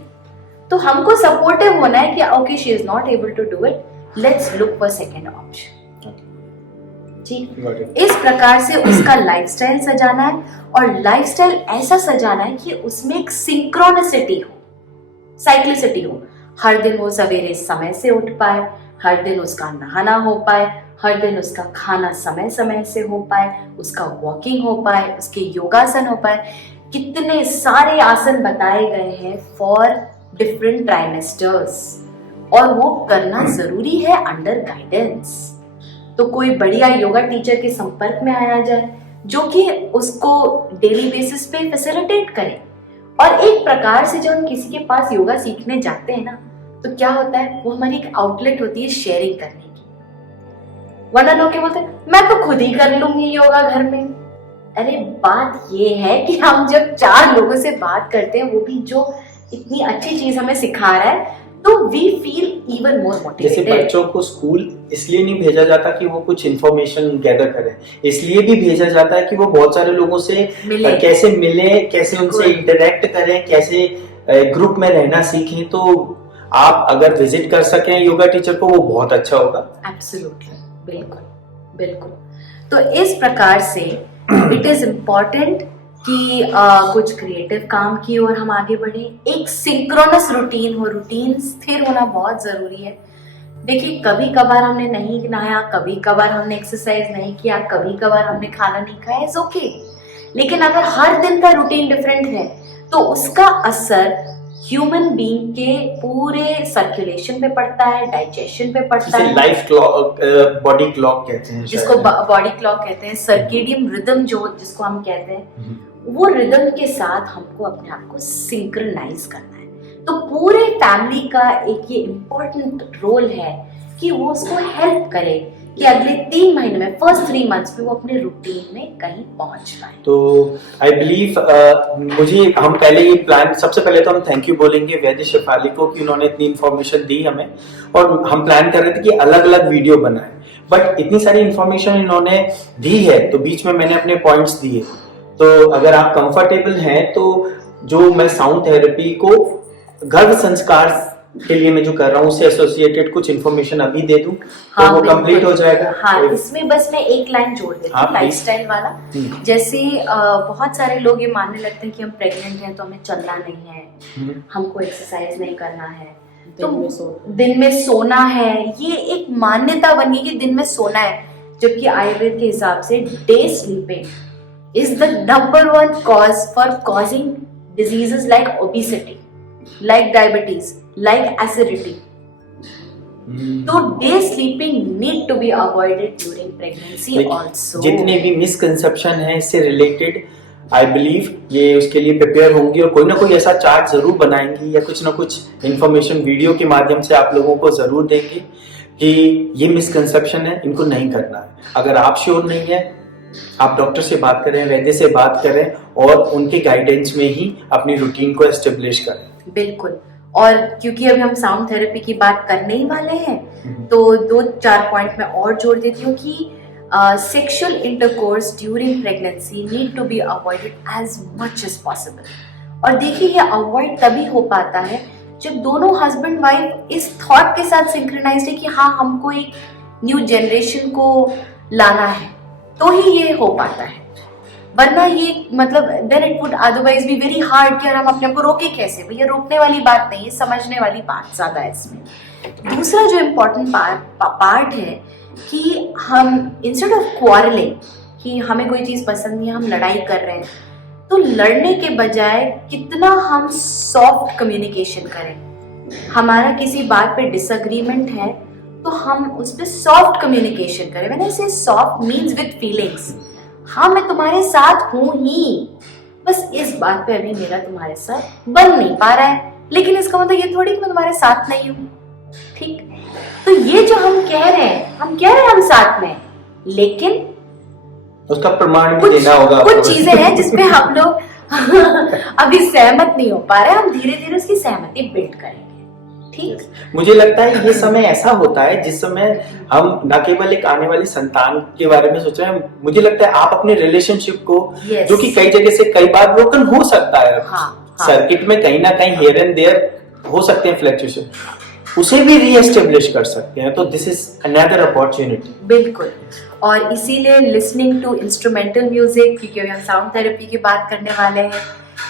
तो हमको सपोर्टिव होना है कि okay she is not able to do it, let's look for second option. ठीक, इस प्रकार से उसका लाइफस्टाइल सजाना है, और लाइफस्टाइल ऐसा सजाना है कि उसमें एक सिंक्रोनिसिटी हो, साइक्लिसिटी हो। हर दिन वो सवेरे समय से उठ पाए, हर दिन उसका नहाना हो पाए, हर दिन उसका खाना समय समय से हो पाए, उसका वॉकिंग हो पाए, उसके योगासन हो पाए। कितने सारे आसन बताए गए हैं फॉर डिफरेंट ट्राइमेस्टर्स, और वो करना जरूरी है अंडर गाइडेंस। तो कोई बढ़िया योगा टीचर के संपर्क में आया जाए जो कि उसको डेली बेसिस पे फैसिलिटेट करे। और एक प्रकार से जब हम किसी के पास योगा सीखने जाते हैं ना, तो क्या होता है, वो हमारी एक आउटलेट होती है शेयरिंग करने की। वरना लोग क्या बोलते हैं, मैं तो खुद ही कर लूंगी योगा घर में। अरे बात ये है कि हम जब 4 लोगों से बात करते हैं, वो भी जो इतनी अच्छी चीज हमें सिखा रहा है, तो we feel even more motivated. जैसे बच्चों को स्कूल इसलिए नहीं भेजा जाता कि वो कुछ इन्फॉर्मेशन गैदर करें, इसलिए भी भेजा जाता है कि वो बहुत सारे लोगों से कैसे मिले, कैसे उनसे इंटरेक्ट करें, कैसे ग्रुप में रहना सीखें। तो आप अगर विजिट कर सकें योगा टीचर को, वो बहुत अच्छा होगा। एब्सोल्युटली, बिल्कुल बिल्कुल। तो इस प्रकार से इट इज इम्पोर्टेंट कि कुछ क्रिएटिव काम की ओर हम आगे बढ़े, एक सिंक्रोनस रूटीन हो, रूटीन स्थिर होना बहुत जरूरी है। देखिए, कभी कभार हमने नहीं नहाया, कभी कभार हमने एक्सरसाइज नहीं किया, कभी कभार हमने खाना नहीं खाया, इट्स ओके। लेकिन अगर हर दिन का रूटीन डिफरेंट है तो उसका असर ह्यूमन बीइंग के पूरे सर्कुलेशन पे पड़ता है, डाइजेशन पे पड़ता है, लाइफ क्लॉक, बॉडी क्लॉक कहते हैं, जिसको बॉडी क्लॉक कहते हैं, सर्केडियन रिदम जो जिसको हम कहते हैं, वो रिदम के साथ हमको अपने आप को सिंक्रनाइज करना है। तो पूरे फैमिली का एक ये इम्पोर्टेंट रोल है कि वो उसको हेल्प करे कि अगले 3 महीने में, फर्स्ट 3 मंथ्स में वो अपने रूटीन में कहीं पहुंच पाए। तो आई बिलीव हम पहले ये प्लान, सबसे पहले तो हम थैंक यू बोलेंगे वैद्य शेफाली को कि उन्होंने इतनी इन्फॉर्मेशन दी हमें, और हम प्लान कर रहे थे कि अलग अलग वीडियो बनाएं, बट इतनी सारी इन्फॉर्मेशन इन्होंने दी है तो बीच में मैंने अपने पॉइंट्स दिए। तो अगर आप कंफर्टेबल हैं तो जो मैं साउंड थेरेपी को गर्भ संस्कार के लिए मैं जो कर रहा हूँ उससे एसोसिएटेड कुछ इन्फॉर्मेशन अभी दे दूं, हाँ, तो वो कंप्लीट हो जाएगा। हाँ, इसमें बस मैं एक लाइन जोड़ देती हूँ, लाइफस्टाइल वाला। जैसे बहुत सारे लोग ये मानने लगते हैं कि हम प्रेग्नेंट हैं तो हमें चलना नहीं है, हमको एक्सरसाइज नहीं करना है, तो दिन में सोना है। ये एक मान्यता बन गई कि दिन में सोना है, जबकि आयुर्वेद के हिसाब से day sleeping is the number 1 cause for causing diseases like obesity, like diabetes, like acidity. तो day sleeping need to be avoided during pregnancy also. जितने भी मिसकंसेप्शन है इससे रिलेटेड, आई बिलीव ये उसके लिए प्रिपेयर होंगी और कोई ना कोई ऐसा चार्ट जरूर बनाएंगी या कुछ ना कुछ इंफॉर्मेशन वीडियो के माध्यम से आप लोगों को जरूर देंगे कि ये मिसकंसेप्शन है, इनको नहीं करना है। अगर आप श्योर नहीं है, आप डॉक्टर से बात करें, वैद्य से बात करें और उनके गाइडेंस में ही अपनी रूटीन को एस्टेब्लिश करें। बिल्कुल। और क्योंकि अभी हम साउंड थेरेपी की बात करने ही वाले हैं, तो 2-4 पॉइंट मैं और जोड़ देती हूँ कि sexual intercourse during pregnancy need to be avoided as much as possible। और देखिए, ये अवॉइड तभी हो पाता है जब दोनों हस्बैंड वाइफ इस थॉट के साथ सिंक्रोनाइज्ड है कि हाँ हमको एक न्यू जनरेशन को लाना है, तो ही ये हो पाता है। वरना ये मतलब then it would otherwise be very hard कि हम अपने आप को रोके कैसे। भैया रोकने वाली बात नहीं है, समझने वाली बात ज्यादा है इसमें। दूसरा जो इम्पोर्टेंट पार्ट है कि हम इंस्टेड ऑफ क्वारलिंग कि हमें कोई चीज पसंद नहीं है, हम लड़ाई कर रहे हैं, तो लड़ने के बजाय कितना हम सॉफ्ट कम्युनिकेशन करें। हमारा किसी बात पे डिसएग्रीमेंट है तो हम उस पर सॉफ्ट कम्युनिकेशन करें। मैंने इसे सॉफ्ट मीन्स विद फीलिंग्स। हाँ मैं तुम्हारे साथ हूं ही, बस इस बात पे अभी मेरा तुम्हारे साथ बन नहीं पा रहा है, लेकिन इसका मतलब ये थोड़ी कि मैं तुम्हारे साथ नहीं हूं। ठीक, तो ये जो हम कह रहे हैं हम साथ में, लेकिन उसका प्रमाण भी देना होगा। कुछ चीजें हैं जिसपे हम लोग अभी सहमत नहीं हो पा रहे, हम धीरे धीरे उसकी सहमति बिल्ड करेंगे। ठीक, मुझे लगता है ये समय ऐसा होता है जिस समय हम न केवल एक आने वाली संतान के बारे में सोच रहे हैं, मुझे लगता है आप अपने रिलेशनशिप को जो कि कई जगह से कई बार ब्रोकन हो सकता है, सर्किट में कहीं ना कहीं हियर एंड देयर हो सकते हैं फ्लक्चुएशन, उसे भी रीएस्टेब्लिश कर सकते हैं। तो दिस इज अनदर अपॉर्चुनिटी। बिल्कुल, और इसीलिए लिसनिंग टू इंस्ट्रूमेंटल म्यूजिक, क्योंकि हम साउंड थेरेपी की बात करने वाले हैं,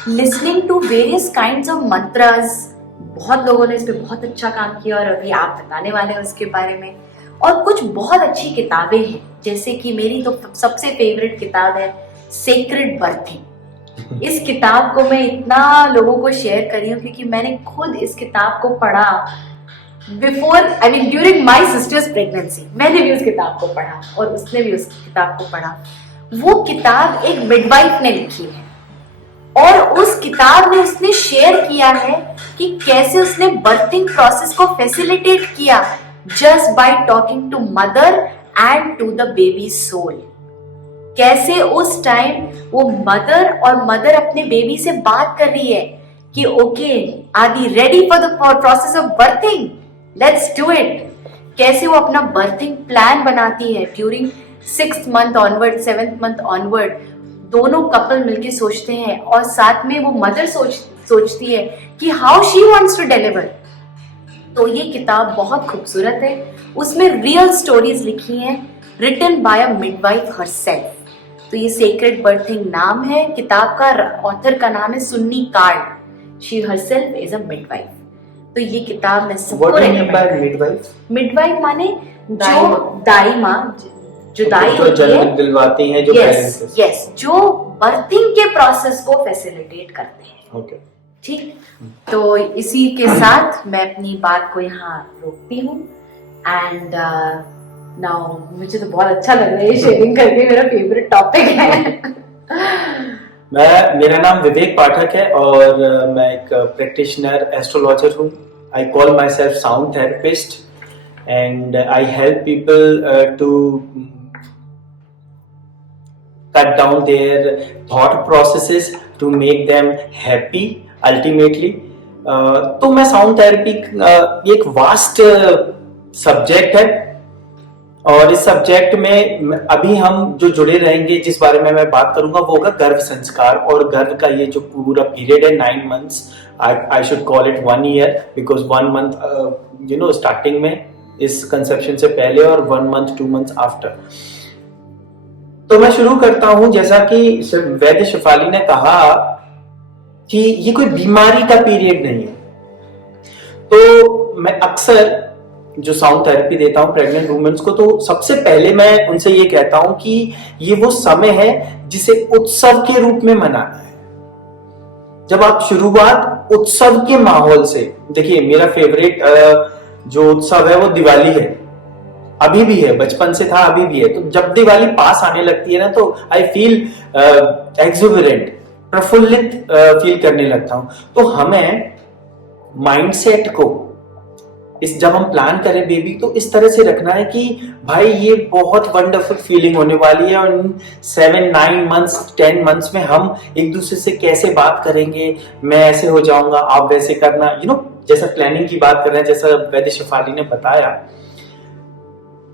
listening to various kinds of mantras, बहुत लोगों ने इस पे बहुत अच्छा काम किया और अभी आप बताने वाले हैं उसके बारे में। और कुछ बहुत अच्छी किताबें हैं, जैसे कि मेरी तो सबसे फेवरेट किताब है सेक्रेड बर्थिंग। इस किताब को मैं इतना लोगों को शेयर करी हूँ क्योंकि मैंने खुद इस किताब को पढ़ा ड्यूरिंग माई सिस्टर्स प्रेगनेंसी। मैंने भी उस किताब को पढ़ा और उसने भी उस किताब को पढ़ा। वो किताब एक मिडवाइफ ने लिखी है और उस किताब में उसने शेयर किया है कि कैसे उसने बर्थिंग प्रोसेस को फैसिलिटेट किया just by talking to mother and to the baby soul. कैसे उस टाइम वो मदर अपने बेबी से बात कर रही है कि okay are we ready for the process of birthing, let's do it. कैसे वो अपना बर्थिंग प्लान बनाती है during 6th month onward, 7th month onward, दोनों कपल मिलके सोचते हैं और साथ में वो मदर सोचती है कि how she wants to deliver. तो ये किताब बहुत खूबसूरत है, उसमें रियल स्टोरीज लिखी हैं written by a midwife herself. तो ये सेक्रेड बर्थिंग नाम है किताब का, ऑथर का नाम है Sunni card, she herself is a midwife. तो ये किताब मैं सबको रेकमेंड। मिडवाइफ माने जो दाई माँ, जो दाई होती है, दिलवाती हैं, जो यस, जो बर्थिंग के प्रोसेस को फैसिलिटेट करते हैं। ओके, ठीक, तो इसी के साथ मैं अपनी बात को यहाँ रोकती हूँ। एंड नाउ मुझे तो बहुत अच्छा लग रहा है शेयरिंग करके, मेरा फेवरेट टॉपिक है। मेरा नाम विवेक पाठक है और मैं एक प्रैक्टिशनर एस्ट्रोलॉजर हूँ। I call myself sound therapist and I help people to cut down their thought processes to make them happy ultimately। तो मैं साउंड थेरेपी एक वास्ट सब्जेक्ट है और इस सब्जेक्ट में अभी हम जो जुड़े रहेंगे, जिस बारे में मैं बात करूंगा वो होगा गर्भ संस्कार। और गर्भ का ये जो पूरा पीरियड है 9 months, I should call it 1 year because 1 month starting में इस कंसेप्शन से पहले और 1 month 2 months आफ्टर। तो मैं शुरू करता हूं, जैसा कि वैद्य शेफाली ने कहा कि ये कोई बीमारी का पीरियड नहीं है। तो मैं अक्सर जो साउंड थेरेपी देता हूं प्रेग्नेंट वुमेन्स को, तो सबसे पहले मैं उनसे ये कहता हूं कि ये वो समय है जिसे उत्सव के रूप में मनाना है। जब आप शुरुआत उत्सव के माहौल से, देखिए मेरा फेवरेट जो उत्सव है वो दिवाली है, अभी भी है, बचपन से था, अभी भी है। तो जब दिवाली पास आने लगती है ना, तो आई फील एक्सुबरेंट, प्रफुल्लित फील करने लगता हूं। तो हमें माइंडसेट को जब हम प्लान करें बेबी, तो इस तरह से रखना है कि भाई ये बहुत वंडरफुल फीलिंग होने वाली है और 7, 9 months 10 months में हम एक दूसरे से कैसे बात करेंगे, मैं ऐसे हो जाऊंगा, आप वैसे करना, जैसा प्लानिंग की बात कर रहे हैं, जैसा वैद्य शेफाली ने बताया।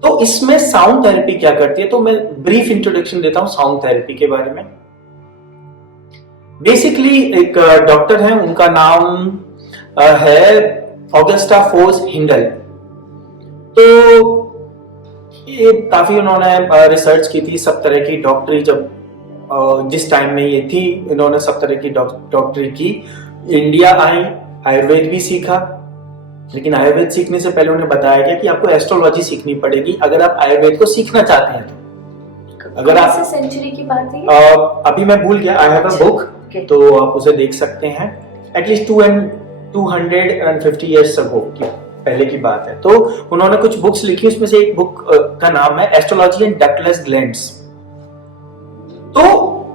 तो इसमें साउंड थेरेपी क्या करती है, तो मैं ब्रीफ इंट्रोडक्शन देता हूं साउंड थेरेपी के बारे में। बेसिकली एक डॉक्टर है, उनका नाम है ऑगस्टा फोर्स हिंडल। तो ये काफी उन्होंने रिसर्च की थी, सब तरह की डॉक्टरी, जब जिस टाइम में ये थी इन्होंने सब तरह की डॉक्टरी की। इंडिया आई, आयुर्वेद भी सीखा, लेकिन आयुर्वेद सीखने से पहले उन्हें बताया गया कि आपको एस्ट्रोलॉजी सीखनी पड़ेगी अगर आप आयुर्वेद को सीखना चाहते हैं तो। अगर आप सेंचुरी की बात है, अभी मैं भूल गया, आई हैव अ बुक, तो आप उसे देख सकते हैं। एटलीस्ट 250 years ago की पहले की बात है। तो उन्होंने कुछ बुक्स लिखी, उसमें से एक बुक का नाम है एस्ट्रोलॉजी एंड डकलेस ग्लैंड्स। तो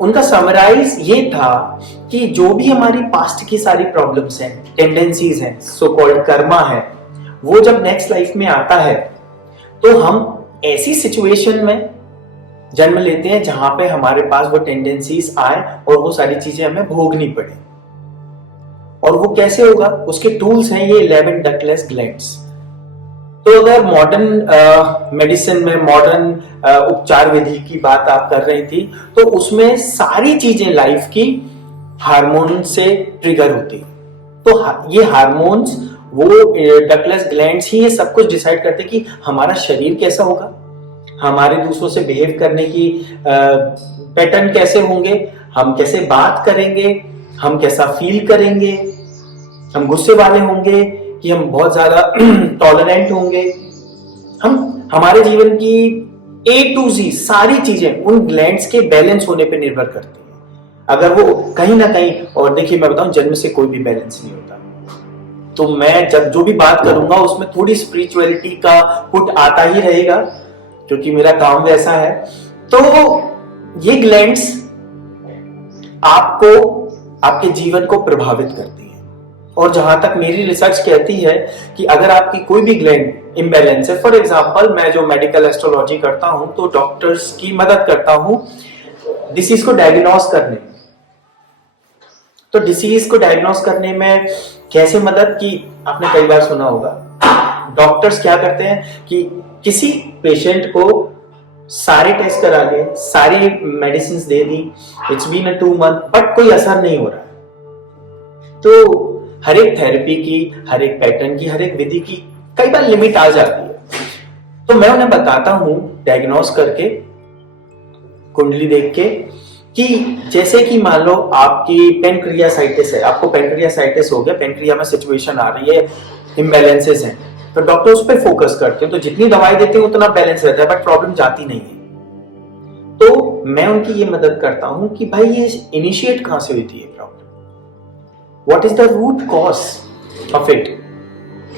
उनका समराइज ये था कि जो भी हमारी पास्ट की सारी प्रॉब्लम्स हैं, टेंडेंसीज हैं, सो कॉल्ड कर्मा है, वो जब नेक्स्ट लाइफ में आता है तो हम ऐसी सिचुएशन में जन्म लेते हैं जहां पे हमारे पास वो टेंडेंसीज आए और वो सारी चीजें हमें भोगनी पड़े। और वो कैसे होगा, उसके टूल्स हैं ये 11 डकलेस ग्लैंड्स। तो अगर मॉडर्न मेडिसिन में, मॉडर्न उपचार विधि की बात आप कर रही थी, तो उसमें सारी चीजें लाइफ की हार्मोन से ट्रिगर होती है। तो ये हार्मोन्स, वो डकलेस ग्लैंड्स ही ये सब कुछ डिसाइड करते हैं कि हमारा शरीर कैसा होगा, हमारे दूसरों से बिहेव करने की पैटर्न कैसे होंगे, हम कैसे बात करेंगे, हम कैसा फील करेंगे, हम गुस्से वाले होंगे कि हम बहुत ज्यादा टॉलरेंट होंगे। हमारे जीवन की A to Z सारी चीजें उन ग्लैंड्स के बैलेंस होने पे निर्भर करती हैं। अगर वो कहीं ना कहीं, और देखिए मैं बताऊं, जन्म से कोई भी बैलेंस नहीं होता। तो मैं जब जो भी बात करूंगा उसमें थोड़ी स्पिरिचुअलिटी का पुट आता ही रहेगा, क्योंकि मेरा काम वैसा है। तो ये ग्लैंड्स आपको, आपके जीवन को प्रभावित करती है। और जहां तक मेरी रिसर्च कहती है कि अगर आपकी कोई भी ग्लैंड इम्बैलेंस है, फॉर एग्जांपल मैं जो मेडिकल एस्ट्रोलॉजी करता हूं तो डॉक्टर्स की मदद करता हूं डिसीज को डायग्नोस करने में। तो डिसीज को डायग्नोस करने में कैसे मदद की, आपने कई बार सुना होगा। डॉक्टर्स क्या करते हैं कि किसी पेशेंट को सारे टेस्ट करा के, सारी मेडिसिन दे दी, इट्स बीन 2 months, बट कोई असर नहीं हो रहा। तो हर एक थेरेपी की, हर एक पैटर्न की, हर एक विधि की कई बार लिमिट आ जाती है। तो मैं उन्हें बताता हूं डायग्नोस करके, कुंडली देख के, कि जैसे कि मान लो आपकी पेनक्रियासाइटिस है, आपको पेनक्रियासाइटिस हो गया, पेनक्रिया में सिचुएशन आ रही है, इम्बैलेंसेस हैं, तो डॉक्टर उस पर फोकस करते हैं। तो जितनी दवाई देते हैं उतना बैलेंस रहता है, बट प्रॉब्लम जाती नहीं है। तो मैं उनकी ये मदद करता हूं कि भाई ये इनिशिएट कहां से हुई थी ये problem, what is the root cause of it.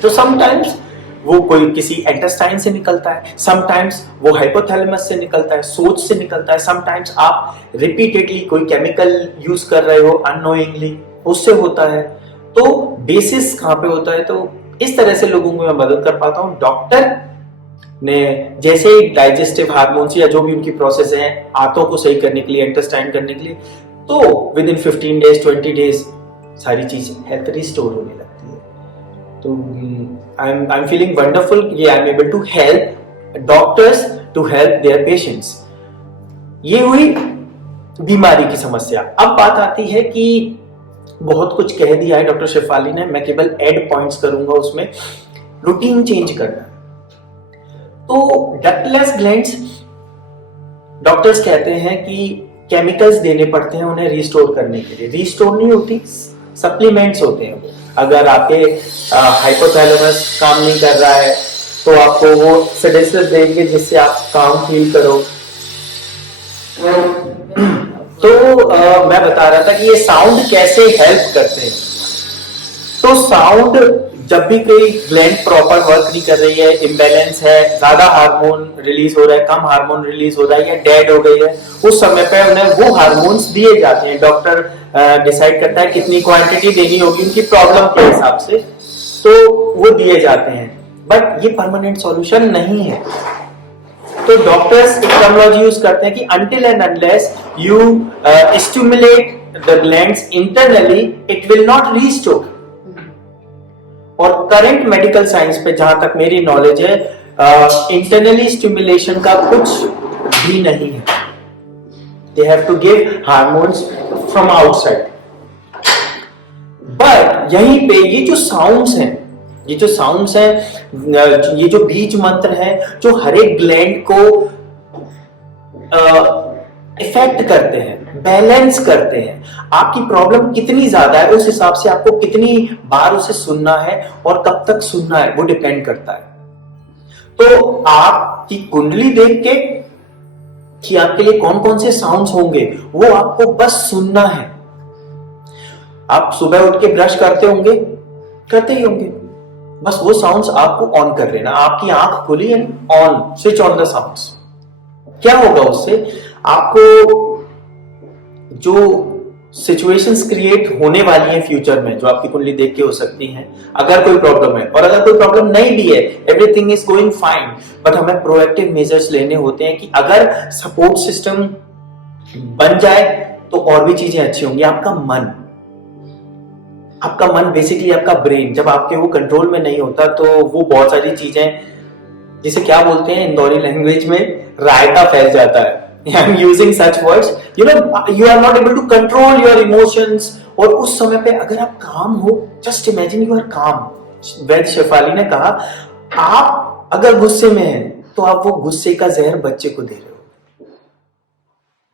तो समटाइम्स वो कोई किसी इंटेस्टाइन से निकलता है, समटाइम्स वो हाइपोथैलेमस से निकलता है, सोच से निकलता है, समटाइम्स आप रिपीटेडली कोई केमिकल यूज कर रहे हो अननोइंगली, उससे होता है। तो बेसिस कहां पे होता है, तो इस तरह से लोगों को मैं मदद कर पाता हूं। डॉक्टर ने जैसे डाइजेस्टिव हार्मोन्स या जो भी उनकी प्रोसेस है आंतों को सही करने के लिए, इंटेस्टाइन करने के लिए, तो विद इन 15 days 20 days सारी चीज हेल्थ रिस्टोर होने लगती है। तो आई एम फीलिंग वंडरफुल, ये I am able to help doctors to help their patients. ये हुई बीमारी की समस्या। अब बात आती है कि बहुत कुछ कह दिया है डॉक्टर शेफाली ने, मैं केवल एड पॉइंट्स करूंगा उसमें, रूटीन चेंज करना। तो डकलेस ग्लैंड्स, डॉक्टर्स कहते हैं कि केमिकल्स देने पड़ते हैं उन्हें रिस्टोर करने के लिए। रिस्टोर नहीं होती, सप्लीमेंट्स होते हैं। अगर आपके हाइपोथैलेमस काम नहीं कर रहा है तो आपको वो सेडेटिव देंगे जिससे आप काम फील करो। तो मैं बता रहा था कि ये साउंड कैसे हेल्प करते हैं। तो साउंड, जब भी कोई ग्लैंड प्रॉपर वर्क नहीं कर रही है, इम्बैलेंस है, ज्यादा हार्मोन रिलीज हो रहा है, कम हार्मोन रिलीज हो रहा है या डेड हो गई है, उस समय पे उन्हें वो हार्मोन्स दिए जाते हैं। डॉक्टर डिसाइड करता है कितनी क्वांटिटी देनी होगी उनकी प्रॉब्लम के हिसाब से, तो वो दिए जाते हैं। बट ये परमानेंट सॉल्यूशन नहीं है। तो डॉक्टर्स एक टर्मिनोलॉजी यूज करते हैं कि until and unless you stimulate the glands internally, it will not restore। और करंट मेडिकल साइंस पे जहां तक मेरी नॉलेज है, इंटरनली स्टिमुलेशन का कुछ भी नहीं है। They have to give hormones from outside। But यहीं पे ये जो साउंड्स हैं, ये जो बीज मंत्र है, जो हर एक ग्लैंड को इफेक्ट करते हैं, बैलेंस करते हैं। आपकी प्रॉब्लम कितनी ज्यादा है उस हिसाब से आपको कितनी बार उसे सुनना है और कब तक सुनना है वो डिपेंड करता है। तो आपकी कुंडली देख के कि आपके लिए कौन कौन से साउंड्स होंगे वो आपको बस सुनना है। आप सुबह उठ के ब्रश करते ही होंगे, बस वो साउंड्स आपको ऑन कर लेना। आपकी आंख खुली है, on, switch on the sounds. क्या होगा उससे? आपको जो सिचुएशंस क्रिएट होने वाली है फ्यूचर में, जो आपकी कुंडली देख के हो सकती हैं, अगर कोई प्रॉब्लम है और अगर कोई प्रॉब्लम नहीं भी है, everything is going fine, but हमें प्रोएक्टिव मेजर्स लेने होते हैं कि अगर सपोर्ट सिस्टम बन जाए तो और भी चीजें अच्छी होंगी। आपका मन बेसिकली आपका ब्रेन जब आपके वो कंट्रोल में नहीं होता तो वो बहुत सारी चीजें, जिसे क्या बोलते हैं इंदौरी लैंग्वेज में, रायता फैल जाता है। I am using such words, you are not able to control your emotions। और उस समय पे अगर आप काम हो, just imagine you are calm। वैद्य शेफाली ने कहा, आप अगर गुस्से में हैं तो आप वो गुस्से का जहर बच्चे को दे रहे हो।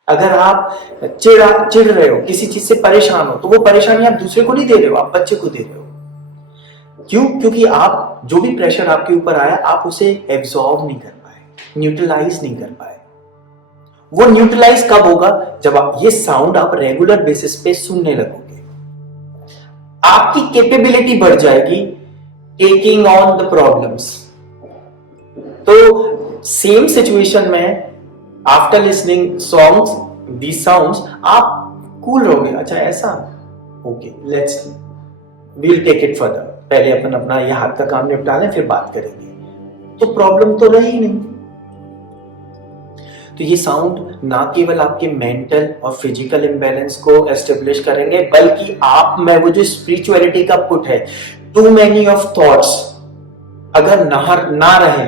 अगर आप चिढ़ रहे हो, किसी चीज से परेशान हो, तो वो परेशानी आप दूसरे को नहीं दे रहे हो, आप बच्चे को दे रहे हो। क्यों? क्योंकि आप जो भी प्रेशर आपके ऊपर आया, आप उसे एब्जॉर्ब नहीं कर पाए, न्यूट्रलाइज नहीं कर पाए। वो न्यूट्रलाइज कब होगा? जब आप ये साउंड आप रेगुलर बेसिस पे सुनने लगोगे, आपकी कैपेबिलिटी बढ़ जाएगी टेकिंग ऑन द प्रॉब्लम्स। तो सेम सिचुएशन में after listening songs, these sounds, आप कूल रहोगे। अच्छा ऐसा, okay, let's we'll take it further. पहले अपन अपना ये हाथ का काम निपटा लें, फिर बात करेंगे। तो प्रॉब्लम तो रही नहीं। तो ये साउंड ना केवल आपके मेंटल और फिजिकल इंबैलेंस को एस्टेब्लिश करेंगे, बल्कि आप में वो जो स्पिरिचुअलिटी का पुट है, टू मैनी ऑफ थॉट्स अगर ना रहे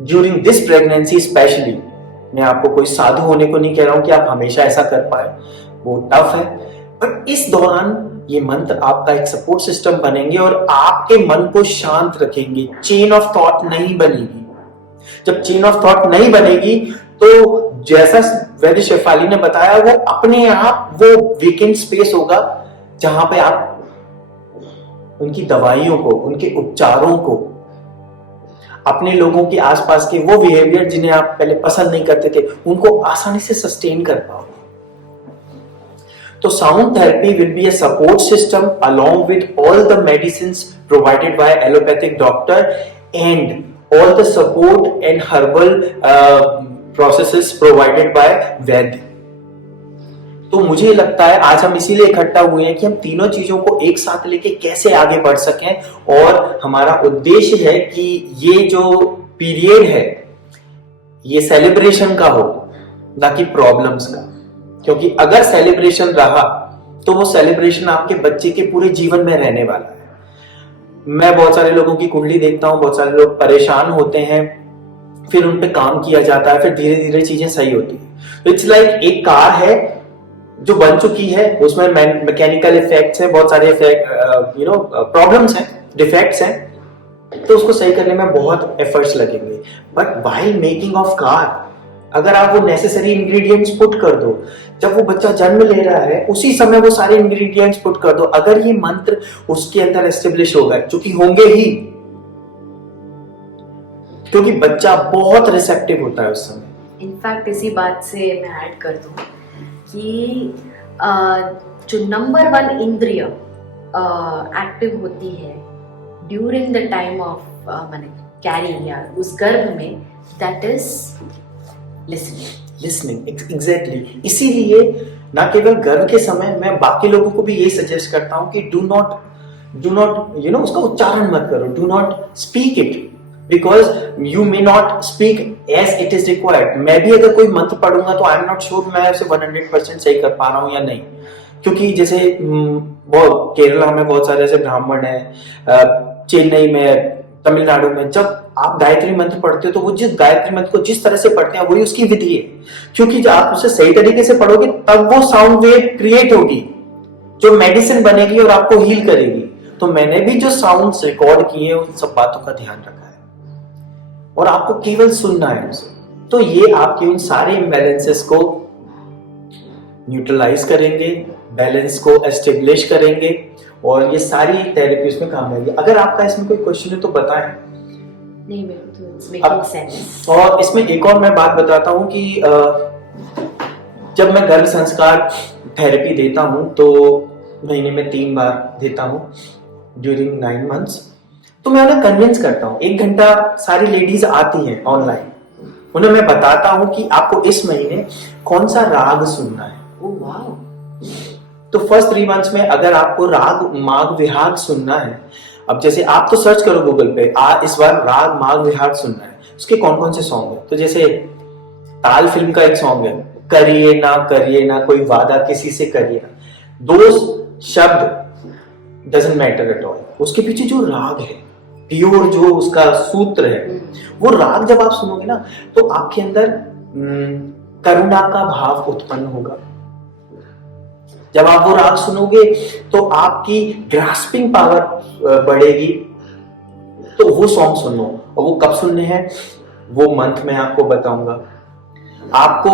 ड्यूरिंग दिस प्रेगनेंसी स्पेशली। मैं आपको कोई साधु होने को नहीं कह रहा हूं कि आप हमेशा ऐसा कर पाए, वो टफ है, बट इस दौरान ये मंत्र आपका एक सपोर्ट सिस्टम बनेंगे और आपके मन को शांत रखेंगे। चेन ऑफ थॉट नहीं बनेगी। जब चेन ऑफ थॉट नहीं बनेगी तो जैसा वैद्य शेफाली ने बताया, वो अपने आप वो वेकेंट स्पेस होगा जहां पे आप उनकी दवाइयों को, उनके उपचारों को, अपने लोगों के आसपास के वो बिहेवियर जिन्हें आप पहले पसंद नहीं करते थे, उनको आसानी से सस्टेन कर पाओगे। तो sound therapy will be a support system along with all the medicines provided by allopathic doctor and all the support and herbal processes provided by वैद्य। तो मुझे लगता है आज हम इसीलिए इकट्ठा हुए हैं कि हम तीनों चीजों को एक साथ लेके कैसे आगे बढ़ सकें, और हमारा उद्देश्य है कि ये जो पीरियड है ये सेलिब्रेशन का हो, ना कि प्रॉब्लम्स का। क्योंकि अगर सेलिब्रेशन रहा तो वो सेलिब्रेशन आपके बच्चे के पूरे जीवन में रहने वाला है। मैं बहुत सारे लोगों की कुंडली देखता हूं, बहुत सारे लोग परेशान होते हैं, फिर उन पे काम किया जाता है, फिर धीरे धीरे चीजें सही होती है। तो इट्स लाइक एक कार है जो बन चुकी है, उसमें मैकेनिकल इफेक्ट्स हैं, बहुत सारे प्रॉब्लम्स हैं, डिफेक्ट्स हैं, तो उसको सही करने में बहुत एफर्ट्स लगेंगे। But while making of car अगर आप वो नेसेसरी इंग्रेडिएंट्स पुट कर दो, जब वो बच्चा जन्म ले रहा है उसी समय वो सारे इंग्रेडिएंट्स पुट कर दो, अगर ये मंत्र उसके अंदर एस्टेब्लिश हो गए, चूंकि होंगे ही, क्योंकि बच्चा बहुत रिसेप्टिव होता है उस समय। इनफैक्ट इसी बात से मैं ऐड कर दूं कि जो नंबर 1 इंद्रिय एक्टिव होती है ड्यूरिंग द टाइम ऑफ माने कैरी या उस गर्भ में, दैट इज लिसनिंग। एग्जैक्टली। इसीलिए ना केवल गर्भ के समय, मैं बाकी लोगों को भी यही सजेस्ट करता हूं कि डू नॉट उसका उच्चारण मत करो, do not speak it, because you may not speak as it is required. मैं भी अगर कोई मंत्र पढ़ूंगा तो आई एम नॉट श्योर मैं उसे 100% सही कर पा रहा हूं या नहीं। क्योंकि जैसे केरला में बहुत सारे ऐसे ब्राह्मण हैं, चेन्नई में, तमिलनाडु में, जब आप गायत्री मंत्र पढ़ते हो तो वो जिस गायत्री मंत्र को जिस तरह से पढ़ते हैं वही उसकी विधि है। क्योंकि जब आप उसे सही तरीके से पढ़ोगे तब वो साउंड वेव क्रिएट होगी। जो मेडिसिन बनेगी और आपको हील करेगी। तो मैंने भी जो साउंड्स रिकॉर्ड किए उन सब बातों का ध्यान रखा है और आपको केवल सुनना है उसे। तो ये आपके उन सारे इम्बैलेंसेस को न्यूट्रलाइज करेंगे, बैलेंस को एस्टेब्लिश करेंगे और ये सारी थेरेपी उसमें काम आएगी। अगर आपका इसमें कोई क्वेश्चन है तो बताएं। नहीं, मेरे को तो it's making sense। और इसमें एक और मैं बात बताता हूँ कि जब मैं गर्भ संस्कार थेरेपी देता हूँ तो महीने में 3 बार देता हूँ ड्यूरिंग 9 months। तो मैं उन्हें कन्विंस करता हूँ, 1 घंटा सारी लेडीज आती हैं ऑनलाइन, उन्हें मैं बताता हूँ कि आपको इस महीने कौन सा राग सुनना है। Oh wow. तो फर्स्ट 3 months में अगर आपको राग माग विहाग सुनना है, अब जैसे आप तो सर्च करो गूगल पे, इस बार राग माग विहाग सुनना है, उसके कौन कौन से सॉन्ग है। तो जैसे ताल फिल्म का एक सॉन्ग है, करिए ना कोई वादा किसी से करिए ना, 2 शब्द डजंट मैटर एट ऑल, उसके पीछे जो राग है, प्योर जो उसका सूत्र है, वो राग जब आप सुनोगे ना तो आपके अंदर करुणा का भाव उत्पन्न होगा। जब आप वो राग सुनोगे तो आपकी ग्रास्पिंग पावर बढ़ेगी। तो वो सॉन्ग सुनो, और वो कब सुनने हैं वो मंथ में आपको बताऊंगा। आपको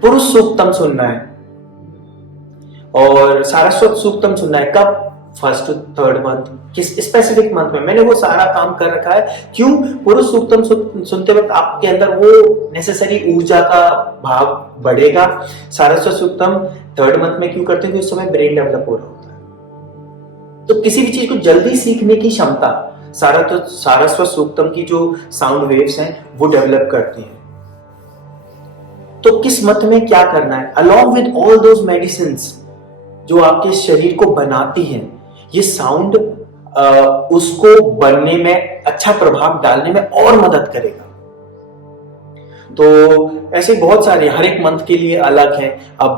पुरुष सूक्तम सुनना है और सारस्वत सूक्तम सुनना है। कब? 1st to 3rd मंथ, किस स्पेसिफिक मंथ में। मैंने वो सारा काम कर रखा है। क्यों? पुरुष सूक्तम सुनते वक्त आपके अंदर वो नेसेसरी ऊर्जा का भाव बढ़ेगा। सारस्वत सूक्तम 3rd मंथ में क्यों करते हैं? क्योंकि उस समय ब्रेन डेवलप हो रहा होता है। तो किसी भी चीज को जल्दी सीखने की क्षमता सारस्वत सूक्तम की जो साउंड वेव्स हैं वो डेवलप करती हैं। तो किस मंथ में क्या करना है, along with all those medicines जो आपके शरीर को बनाती हैं, ये साउंड उसको बनने में, अच्छा प्रभाव डालने में और मदद करेगा। तो ऐसे बहुत सारे, हर एक मंथ के लिए अलग है। अब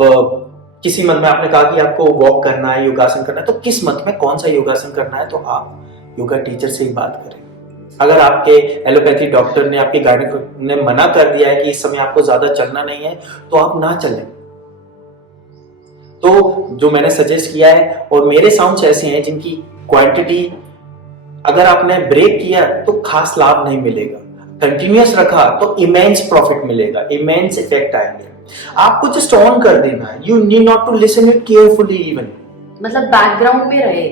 किसी मंथ में आपने कहा कि आपको वॉक करना है, योगासन करना है, तो किस मंथ में कौन सा योगासन करना है, तो आप योगा टीचर से ही बात करें। अगर आपके एलोपैथी डॉक्टर ने, आपके गाइनेक ने मना कर दिया है कि इस समय आपको ज्यादा चलना नहीं है, तो आप ना चलें। तो जो मैंने सजेस्ट किया है, और मेरे साउंड्स ऐसे हैं जिनकी क्वांटिटी अगर आपने ब्रेक किया तो खास लाभ नहीं मिलेगा, कंटिन्यूअस रखा तो इमेंस प्रॉफिट मिलेगा, इमेंस इफेक्ट आएंगे। आपको जस्ट ऑन कर देना है, you need not to listen it carefully even, मतलब बैकग्राउंड में रहे।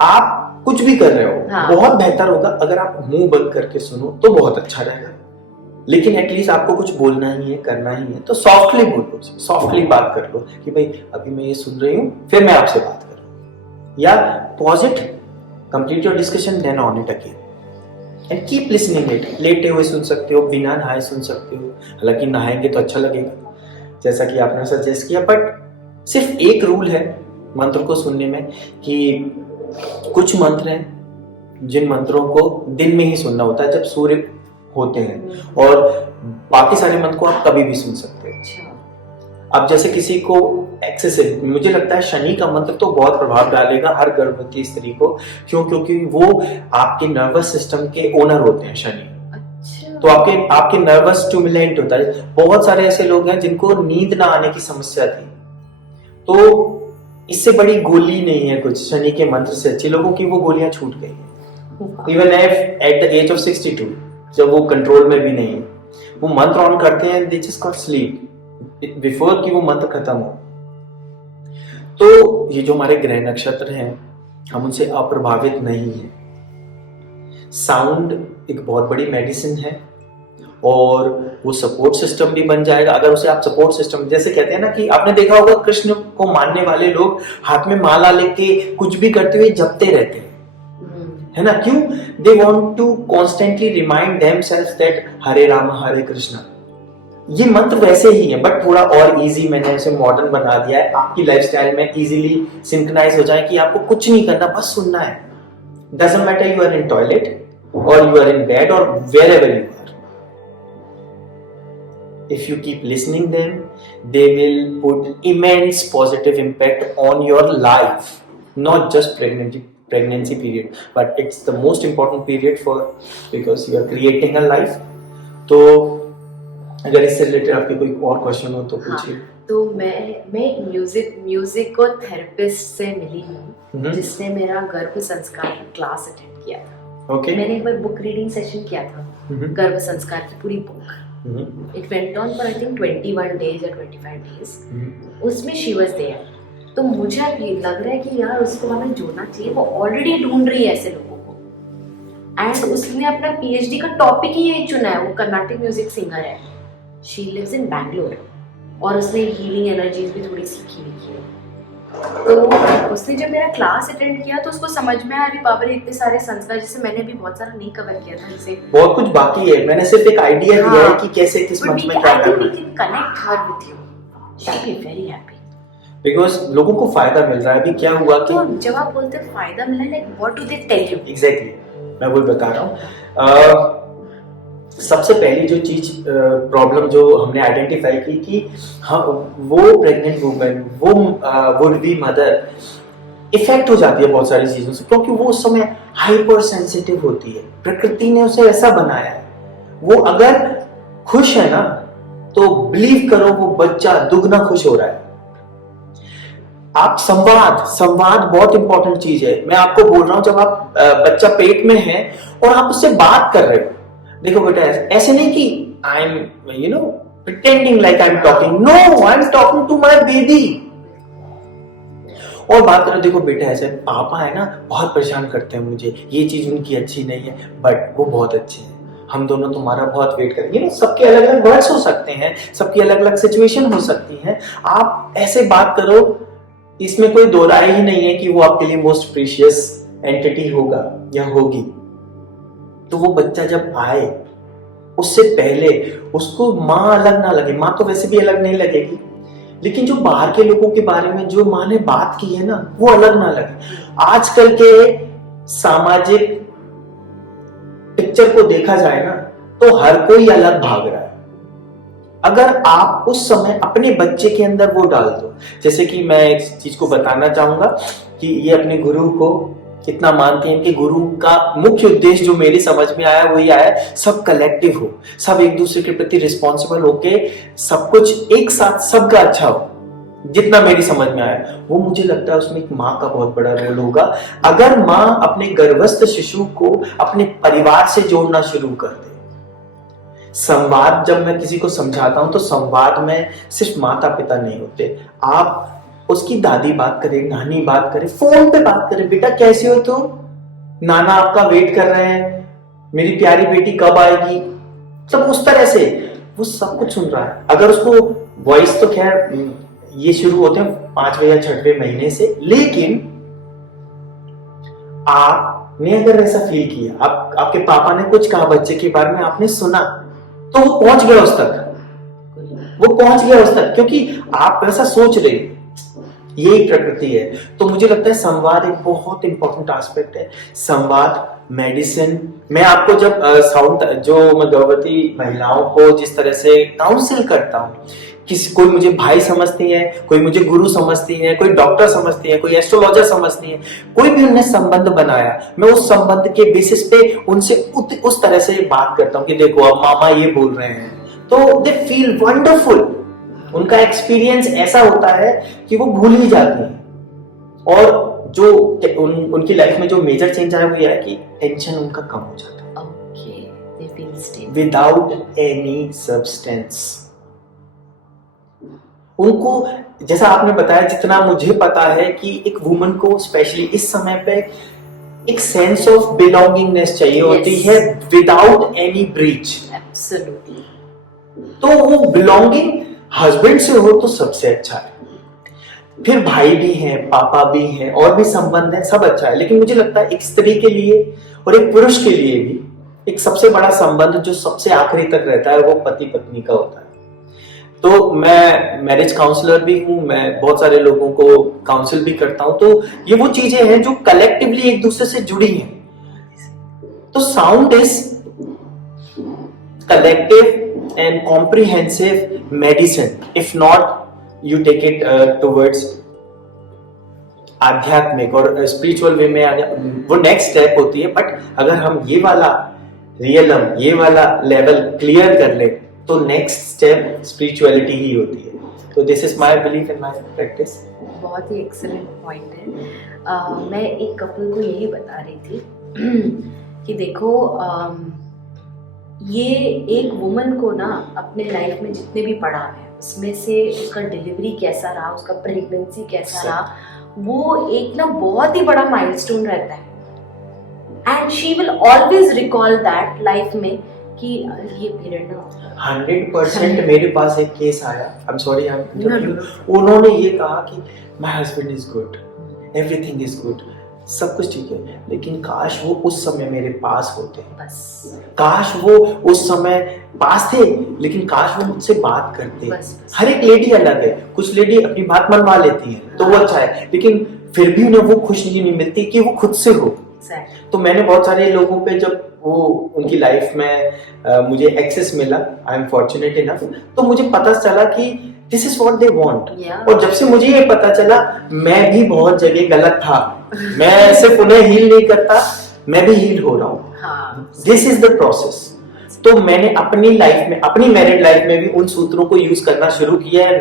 आप कुछ भी कर रहे हो, हाँ। बहुत बेहतर होगा अगर आप मुंह बंद करके सुनो तो बहुत अच्छा रहेगा। लेकिन एटलीस्ट आपको कुछ बोलना ही है, करना ही है, तो सॉफ्टली बोलो, सॉफ्टली बात कर लो कि भाई अभी मैं ये सुन रही हूँ, फिर मैं आपसे बात करूँ, या pause it, complete your discussion, then on it again and keep listening it. लेटे हुए सुन सकते हो, बिना नहाए सुन सकते हो, हालांकि नहाएंगे तो अच्छा लगेगा जैसा कि आपने सजेस्ट किया। बट सिर्फ एक रूल है मंत्र को सुनने में कि कुछ मंत्र हैं जिन मंत्रों को दिन में ही सुनना होता है जब सूर्य होते हैं, और बाकी सारे मंत्र को आप कभी भी सुन सकते हैं। अब जैसे किसी को एक्सेसिव, मुझे लगता है शनि का मंत्र तो बहुत प्रभाव डालेगा हर गर्भवती स्त्री को। क्यों? क्योंकि वो आपके नर्वस सिस्टम के ओनर होते हैं शनि। तो आपके नर्वस स्टिमुलेंट होता है। बहुत सारे ऐसे लोग हैं जिनको नींद ना आने की समस्या थी, तो इससे बड़ी गोली नहीं है कुछ, शनि के मंत्र से अच्छी लोगों की वो गोलियां छूट गई। Even at the age of 62, जब वो कंट्रोल में भी नहीं है, वो मंत्र ऑन करते हैं, they just got sleep before कि वो मंत्र खत्म हो। तो ये जो हमारे ग्रह नक्षत्र हैं, हम उनसे अप्रभावित नहीं है। साउंड एक बहुत बड़ी मेडिसिन है और वो सपोर्ट सिस्टम भी बन जाएगा अगर उसे आप सपोर्ट सिस्टम, जैसे कहते हैं ना कि आपने देखा होगा कृष्ण को मानने वाले लोग हाथ में माला लेके कुछ भी करते हुए जपते रहते हैं, है ना? क्यों? They want to constantly remind themselves that Hare Ram Hare Krishna. ये मंत्र वैसे ही है, बट थोड़ा और इजी मैंने इसे मॉडर्न बना दिया है, आपकी लाइफस्टाइल में इजीली सिंक्रोनाइज हो जाए कि आपको कुछ नहीं करना, बस सुनना है। Doesn't matter you are in toilet और यू आर इन बेड और wherever you are, if you keep listening them, they will put immense positive impact on your life, not just pregnancy period, but it's the most important period for, because you are creating a life. तो अगर इससे related आपके कोई और question हो तो पूछिए। तो मैं म्यूजिक को थेरेपिस्ट से मिली हूँ जिसने मेरा गर्भ संस्कार क्लास अटेंड किया था। Okay. मैंने एक बार बुक रीडिंग सेशन किया था, गर्भ संस्कार की पूरी book. It went on for I think 21 days या 25 days। उसमें शी वाज देयर। तो मुझे अभी लग रहा है कि यार उसको हमें जोड़ना चाहिए, वो ऑलरेडी ढूंढ रही है ऐसे लोगों को। एंड उसने अपना पीएचडी का टॉपिक ही यही चुना है, वो कर्नाटिक म्यूजिक सिंगर है, शी लिव्स इन बैंगलोर, और उसने हीलिंग एनर्जीज भी थोड़ी सीखी हुई है। तो उसने जब मेरा क्लास अटेंड किया तो उसको समझ में आया, अरे बाप रे इतने सारे संस्कार, जिसे मैंने भी बहुत सारा नहीं कवर किया था, जैसे बहुत कुछ बाकी है। मैंने सिर्फ एक आइडिया दिया है कि कैसे किस मंच में क्या करना है। Connect her with you, she will be very happy because लोगों को फायदा मिल रहा है। अभी क्या हुआ कि तो जब आप बोलते हैं फायदा मिला है, like what do they tell you? Exactly, मैं वही बता रहा हूँ। सबसे पहली जो चीज प्रॉब्लम जो हमने आइडेंटिफाई की कि हाँ, वो प्रेग्नेंट वुमेन, वो वुड बी मदर इफेक्ट हो जाती है बहुत सारी चीजों से, क्योंकि वो उस समय हाइपर सेंसिटिव होती है। प्रकृति ने उसे ऐसा बनाया है। वो अगर खुश है ना, तो बिलीव करो वो बच्चा दुगना खुश हो रहा है। आप संवाद बहुत इंपॉर्टेंट चीज है। मैं आपको बोल रहा हूं, जब आप बच्चा पेट में है और आप उससे बात कर रहे हो, देखो बेटा ऐसे नहीं कि I am pretending like I am talking, no, I am talking to my baby. और बात करो, देखो बेटा ऐसे पापा है ना बहुत परेशान करते हैं मुझे, ये चीज उनकी अच्छी नहीं है, बट वो बहुत अच्छे हैं, हम दोनों तुम्हारा बहुत वेट करेंगे। सबके अलग अलग वर्ड्स हो सकते हैं, सबकी अलग अलग सिचुएशन हो सकती है। आप ऐसे बात करो, इसमें कोई दो राय ही नहीं है कि वो आपके लिए मोस्ट प्रीशियस एंटिटी होगा या होगी। तो वो बच्चा जब आए, उससे पहले उसको माँ अलग ना लगे। माँ तो वैसे भी अलग नहीं लगेगी, लेकिन जो बाहर के लोगों के बारे में जो माँ ने बात की है ना, वो अलग ना लगे। आजकल के सामाजिक पिक्चर को देखा जाए ना, तो हर कोई अलग भाग रहा है। अगर आप उस समय अपने बच्चे के अंदर वो डाल दो, जैसे कि मैं एक चीज को बताना चाहूंगा कि ये अपने गुरु को इतना मानते हैं कि गुरु का मुख्य उद्देश्य जो मेरी समझ में आया वो ये आया, सब कलेक्टिव हो, सब एक दूसरे के प्रति रिस्पॉन्सिबल होके सब कुछ एक साथ सबका अच्छा हो। जितना मेरी समझ में आया वो मुझे लगता है उसमें एक माँ का बहुत बड़ा रोल होगा। अगर माँ अपने गर्भस्थ शिशु को अपने परिवार से जोड़ना शुरू कर दे। संवाद, जब मैं किसी को समझाता हूं तो संवाद में सिर्फ माता पिता नहीं होते, आप उसकी दादी बात करे, नानी बात करे, फोन पे बात करे, बेटा कैसे हो तुम, नाना आपका वेट कर रहे हैं, मेरी प्यारी बेटी कब आएगी, सब उस तरह से वो सब कुछ सुन रहा है। अगर उसको वॉइस, तो खैर ये शुरू होते हैं 5वें या 6वें महीने से, लेकिन आपने अगर ऐसा फील किया, आपके पापा ने कुछ कहा बच्चे के बारे में, आपने सुना, तो वो पहुंच गया उस तक, क्योंकि आप ऐसा सोच रहे, ये प्रकृति है। तो मुझे लगता है संवाद एक बहुत इंपॉर्टेंट एस्पेक्ट है। संवाद, मेडिसिन। मैं आपको जब जो मैं गर्भवती महिलाओं को जिस तरह से काउंसिल करता हूँ, कोई मुझे भाई समझती है, कोई मुझे गुरु समझती है, कोई डॉक्टर समझती है, कोई एस्ट्रोलॉजर समझती है, कोई भी उन्हें संबंध बनाया, मैं उस संबंध के बेसिस पे उनसे उस तरह से बात करता हूँ कि देखो अब मामा ये बोल रहे हैं, तो दे फील वंडरफुल। उनका एक्सपीरियंस ऐसा होता है कि वो भूल ही जाते हैं। और जो उनकी लाइफ में जो मेजर चेंज आया वो ये है कि टेंशन उनका कम हो जाता है। Okay, they feel stable. Without any substance. उनको, जैसा आपने बताया, जितना मुझे पता है कि एक वुमन को स्पेशली इस समय पे एक सेंस ऑफ बिलोंगिंगनेस चाहिए होती है, विदाउट एनी ब्रीच। Absolutely. तो वो बिलोंगिंग हस्बैंड से हो तो सबसे अच्छा है, फिर भाई भी हैं, पापा भी हैं, और भी संबंध है, सब अच्छा है। लेकिन मुझे लगता है एक स्त्री के लिए और एक पुरुष के लिए भी एक सबसे बड़ा संबंध जो सबसे आखिरी तक रहता है वो पति पत्नी का होता है। तो मैं मैरिज काउंसलर भी हूँ, मैं बहुत सारे लोगों को काउंसिल भी करता हूँ। तो ये वो चीजें हैं जो कलेक्टिवली एक दूसरे से जुड़ी हैं। तो sound is collective and comprehensive medicine. If not, you take it towards आध्यात्मिक और स्पिरिचुअल वे में वो नेक्स्ट स्टेप होती है। बट अगर हम ये वाला रियलम, ये वाला लेवल क्लियर कर ले, तो नेक्स्ट स्टेप स्पिरिचुअलिटी ही होती है। तो this is my belief in my practice. बहुत ही एक्सीलेंट पॉइंट है। मैं एक कपल को यही बता रही थी कि देखो ये एक वुमन को ना अपने लाइफ में जितने भी पड़ाव है उसमें से उसका डिलीवरी कैसा रहा, उसका प्रेगनेंसी कैसा रहा, वो एक ना बहुत ही बड़ा माइलस्टोन रहता है। And she will always recall that life में कि ये पीरियड ना 100% मेरे पास एक केस आया, आई एम सॉरी उन्होंने ये कहा कि my husband is good, everything is good, सब कुछ ठीक है, लेकिन काश वो उस समय मेरे पास होते, बस काश वो उस समय पास थे, लेकिन काश वो मुझसे बात करते। बस। हर एक लेडी अलग है, कुछ लेडी अपनी बात मनवा लेती है तो वो अच्छा है, लेकिन फिर भी उन्हें वो खुशी नहीं मिलती कि वो खुद से हो। तो मैंने बहुत सारे लोगों पे जब वो उनकी लाइफ में मुझे एक्सेस मिला, आई एम फॉर्चुनेट इनफ, तो मुझे पता चला कि this is what they want. और जब से मुझे ये पता चला मैं भी बहुत जगह गलत था, मैं सिर्फ उन्हें हील नहीं करता, मैं भी हील हो रहा हूँ। This is the process. तो मैंने अपनी लाइफ में, अपनी मैरिड लाइफ में भी उन सूत्रों को यूज करना शुरू किया है।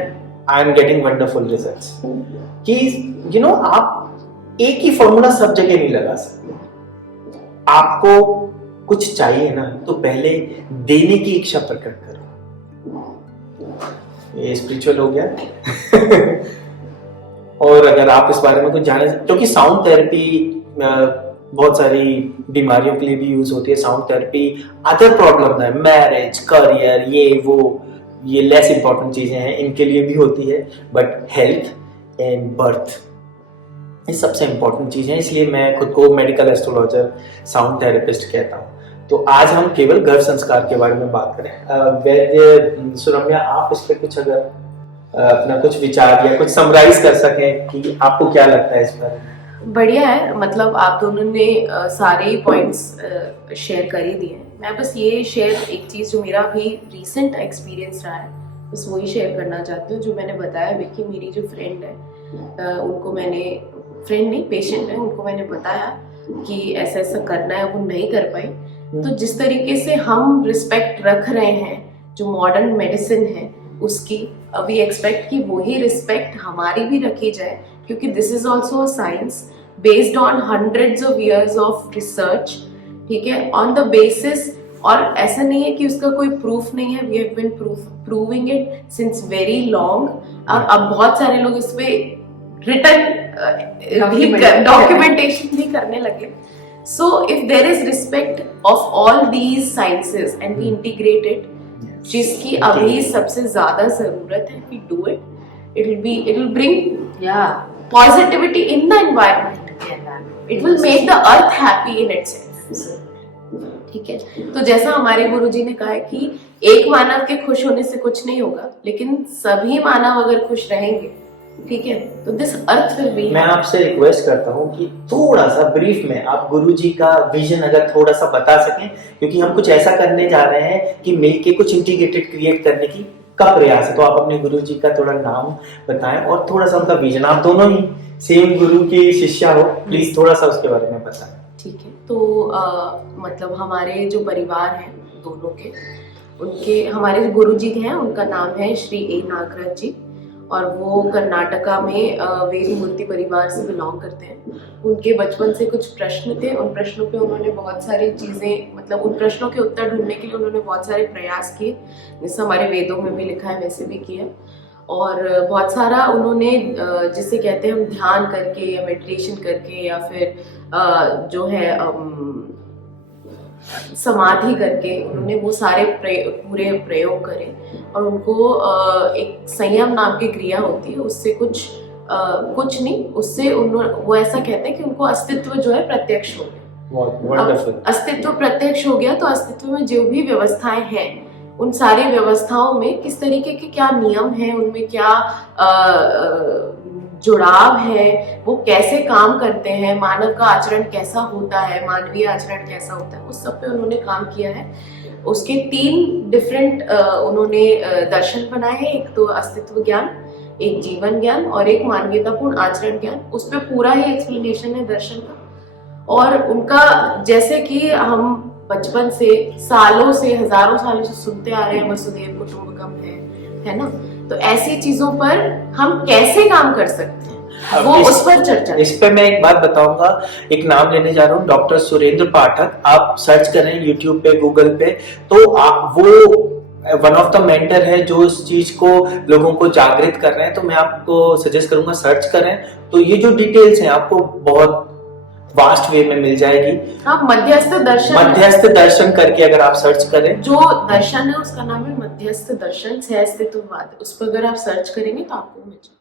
I am getting wonderful results कि यू नो आप एक ही फॉर्मूला सब जगह नहीं लगा सकते। आपको कुछ चाहिए ना तो पहले देने की इच्छा प्रकट करो। ये स्पिरिचुअल हो गया। और अगर आप इस बारे में कुछ जाने, क्योंकि साउंड थेरेपी बहुत सारी बीमारियों के लिए भी यूज होती है। साउंड थेरेपी अदर प्रॉब्लम है, मैरिज, करियर, ये वो, ये लेस इंपॉर्टेंट चीजें हैं, इनके लिए भी होती है, बट हेल्थ एंड बर्थ ये सबसे इंपॉर्टेंट चीज है। इसलिए मैं खुद को मेडिकल एस्ट्रोलॉजर, साउंड थेरेपिस्ट कहता हूँ। तो आज हम केवल गर्भ संस्कार के बारे में बात करें। वैद्य सुरम्या, आप इस पे कुछ अगर अपना कुछ विचार या कुछ समराइज कर सकें कि आपको क्या लगता है इस बारे में? बढ़िया है, मतलब आप दोनों ने सारे पॉइंट्स शेयर कर ही दिए। मैं बस ये शेयर एक चीज़ जो मेरा भी रीसेंट एक्सपीरियंस रहा है बस वही शेयर करना चाहती हूँ। जो मैंने बताया विकी, मेरी जो फ्रेंड है उनको मैंने, फ्रेंड नहीं पेशेंट है, उनको मैंने बताया कि ऐसा ऐसा करना है, वो नहीं कर पाई। तो जिस तरीके से हम रिस्पेक्ट रख रहे हैं जो मॉडर्न मेडिसिन है उसकी, वी एक्सपेक्ट कि वही रिस्पेक्ट हमारी भी रखी जाए, क्योंकि this is also a science based on hundreds of years of research, ठीक है, ऑन द बेसिस। और ऐसा नहीं है कि उसका कोई प्रूफ नहीं है, we have been proving it since very long. अब बहुत सारे लोग इस पे रिटर्न डॉक्यूमेंटेशन भी करने लगे। So if there is respect of all these sciences and we integrate it, जिसकी अभी सबसे ज्यादा जरूरत है, we do it, it will bring positivity in the environment, it will make the earth happy in itself। ठीक है, तो जैसा हमारे गुरुजी ने कहा है कि एक मानव के खुश होने से कुछ नहीं होगा, लेकिन सभी मानव अगर खुश रहेंगे, ठीक है, तो दिस अर्थ विल बी। मैं आपसे रिक्वेस्ट करता हूँ कि थोड़ा सा ब्रीफ में आप गुरुजी का विजन अगर थोड़ा सा बता सकें, क्योंकि हम कुछ ऐसा करने जा रहे हैं कि मिलके कुछ इंटीग्रेटेड क्रिएट करने की का प्रयास है। तो आप अपने गुरुजी का थोड़ा नाम बताएं और थोड़ा सा उनका विजन, आप दोनों ही सेम गुरु की शिष्या हो, प्लीज थोड़ा सा उसके बारे में बताएं। ठीक है, तो मतलब हमारे जो परिवार हैं दोनों के, उनके हमारे जो गुरुजी हैं उनका नाम है श्री ए नागराज जी, और वो कर्नाटका में वेद मूर्ति परिवार से बिलोंग करते हैं। उनके बचपन से कुछ प्रश्न थे, उन प्रश्नों पे उन्होंने बहुत सारी चीज़ें, मतलब उन प्रश्नों के उत्तर ढूंढने के लिए उन्होंने बहुत सारे प्रयास किए, जैसे हमारे वेदों में भी लिखा है वैसे भी किया। और बहुत सारा उन्होंने जिसे कहते हैं हम ध्यान करके या मेडिटेशन करके या फिर जो है समाधि करके, उन्होंने वो सारे पूरे प्रयोग करे। और उनको एक संयम नाम की क्रिया होती है, उससे कुछ नहीं, उससे वो ऐसा कहते हैं कि उनको अस्तित्व जो है प्रत्यक्ष हो गया। अस्तित्व प्रत्यक्ष हो गया, तो अस्तित्व में जो भी व्यवस्थाएं हैं उन सारी व्यवस्थाओं में किस तरीके के क्या नियम हैं, उनमें क्या जुड़ाव है, वो कैसे काम करते हैं, मानव का आचरण कैसा होता है, मानवीय आचरण कैसा होता है, उस सब पे उन्होंने काम किया है। उसके 3 डिफरेंट उन्होंने दर्शन बनाए हैं, एक तो अस्तित्व ज्ञान, एक जीवन ज्ञान और एक मानवीयतापूर्ण आचरण ज्ञान। उस पर पूरा ही एक्सप्लेनेशन है दर्शन का। और उनका जैसे कि हम बचपन से, सालों से, हजारों सालों से सुनते आ रहे हैं, वसुधैव कुटुंबकम है ना, तो ऐसी चीजों पर हम कैसे काम कर सकते हैं वो उस पर चर्चा। इस पे मैं एक बात बताऊंगा, एक नाम लेने जा रहा हूँ, डॉक्टर सुरेंद्र पाठक। आप सर्च करें यूट्यूब पे, गूगल पे, तो आप वो वन ऑफ द मेंटर है जो इस चीज को लोगों को जागृत कर रहे हैं। तो मैं आपको सजेस्ट करूंगा सर्च करें, तो ये जो डिटेल्स हैं आपको बहुत वास्ट वे में मिल जाएगी। हाँ, मध्यस्थ दर्शन करके अगर आप सर्च करें, जो दर्शन है उसका नाम है मध्यस्थ दर्शन सहअस्तित्ववाद, उस पर अगर आप सर्च करेंगे तो आपको मिल जाएगा।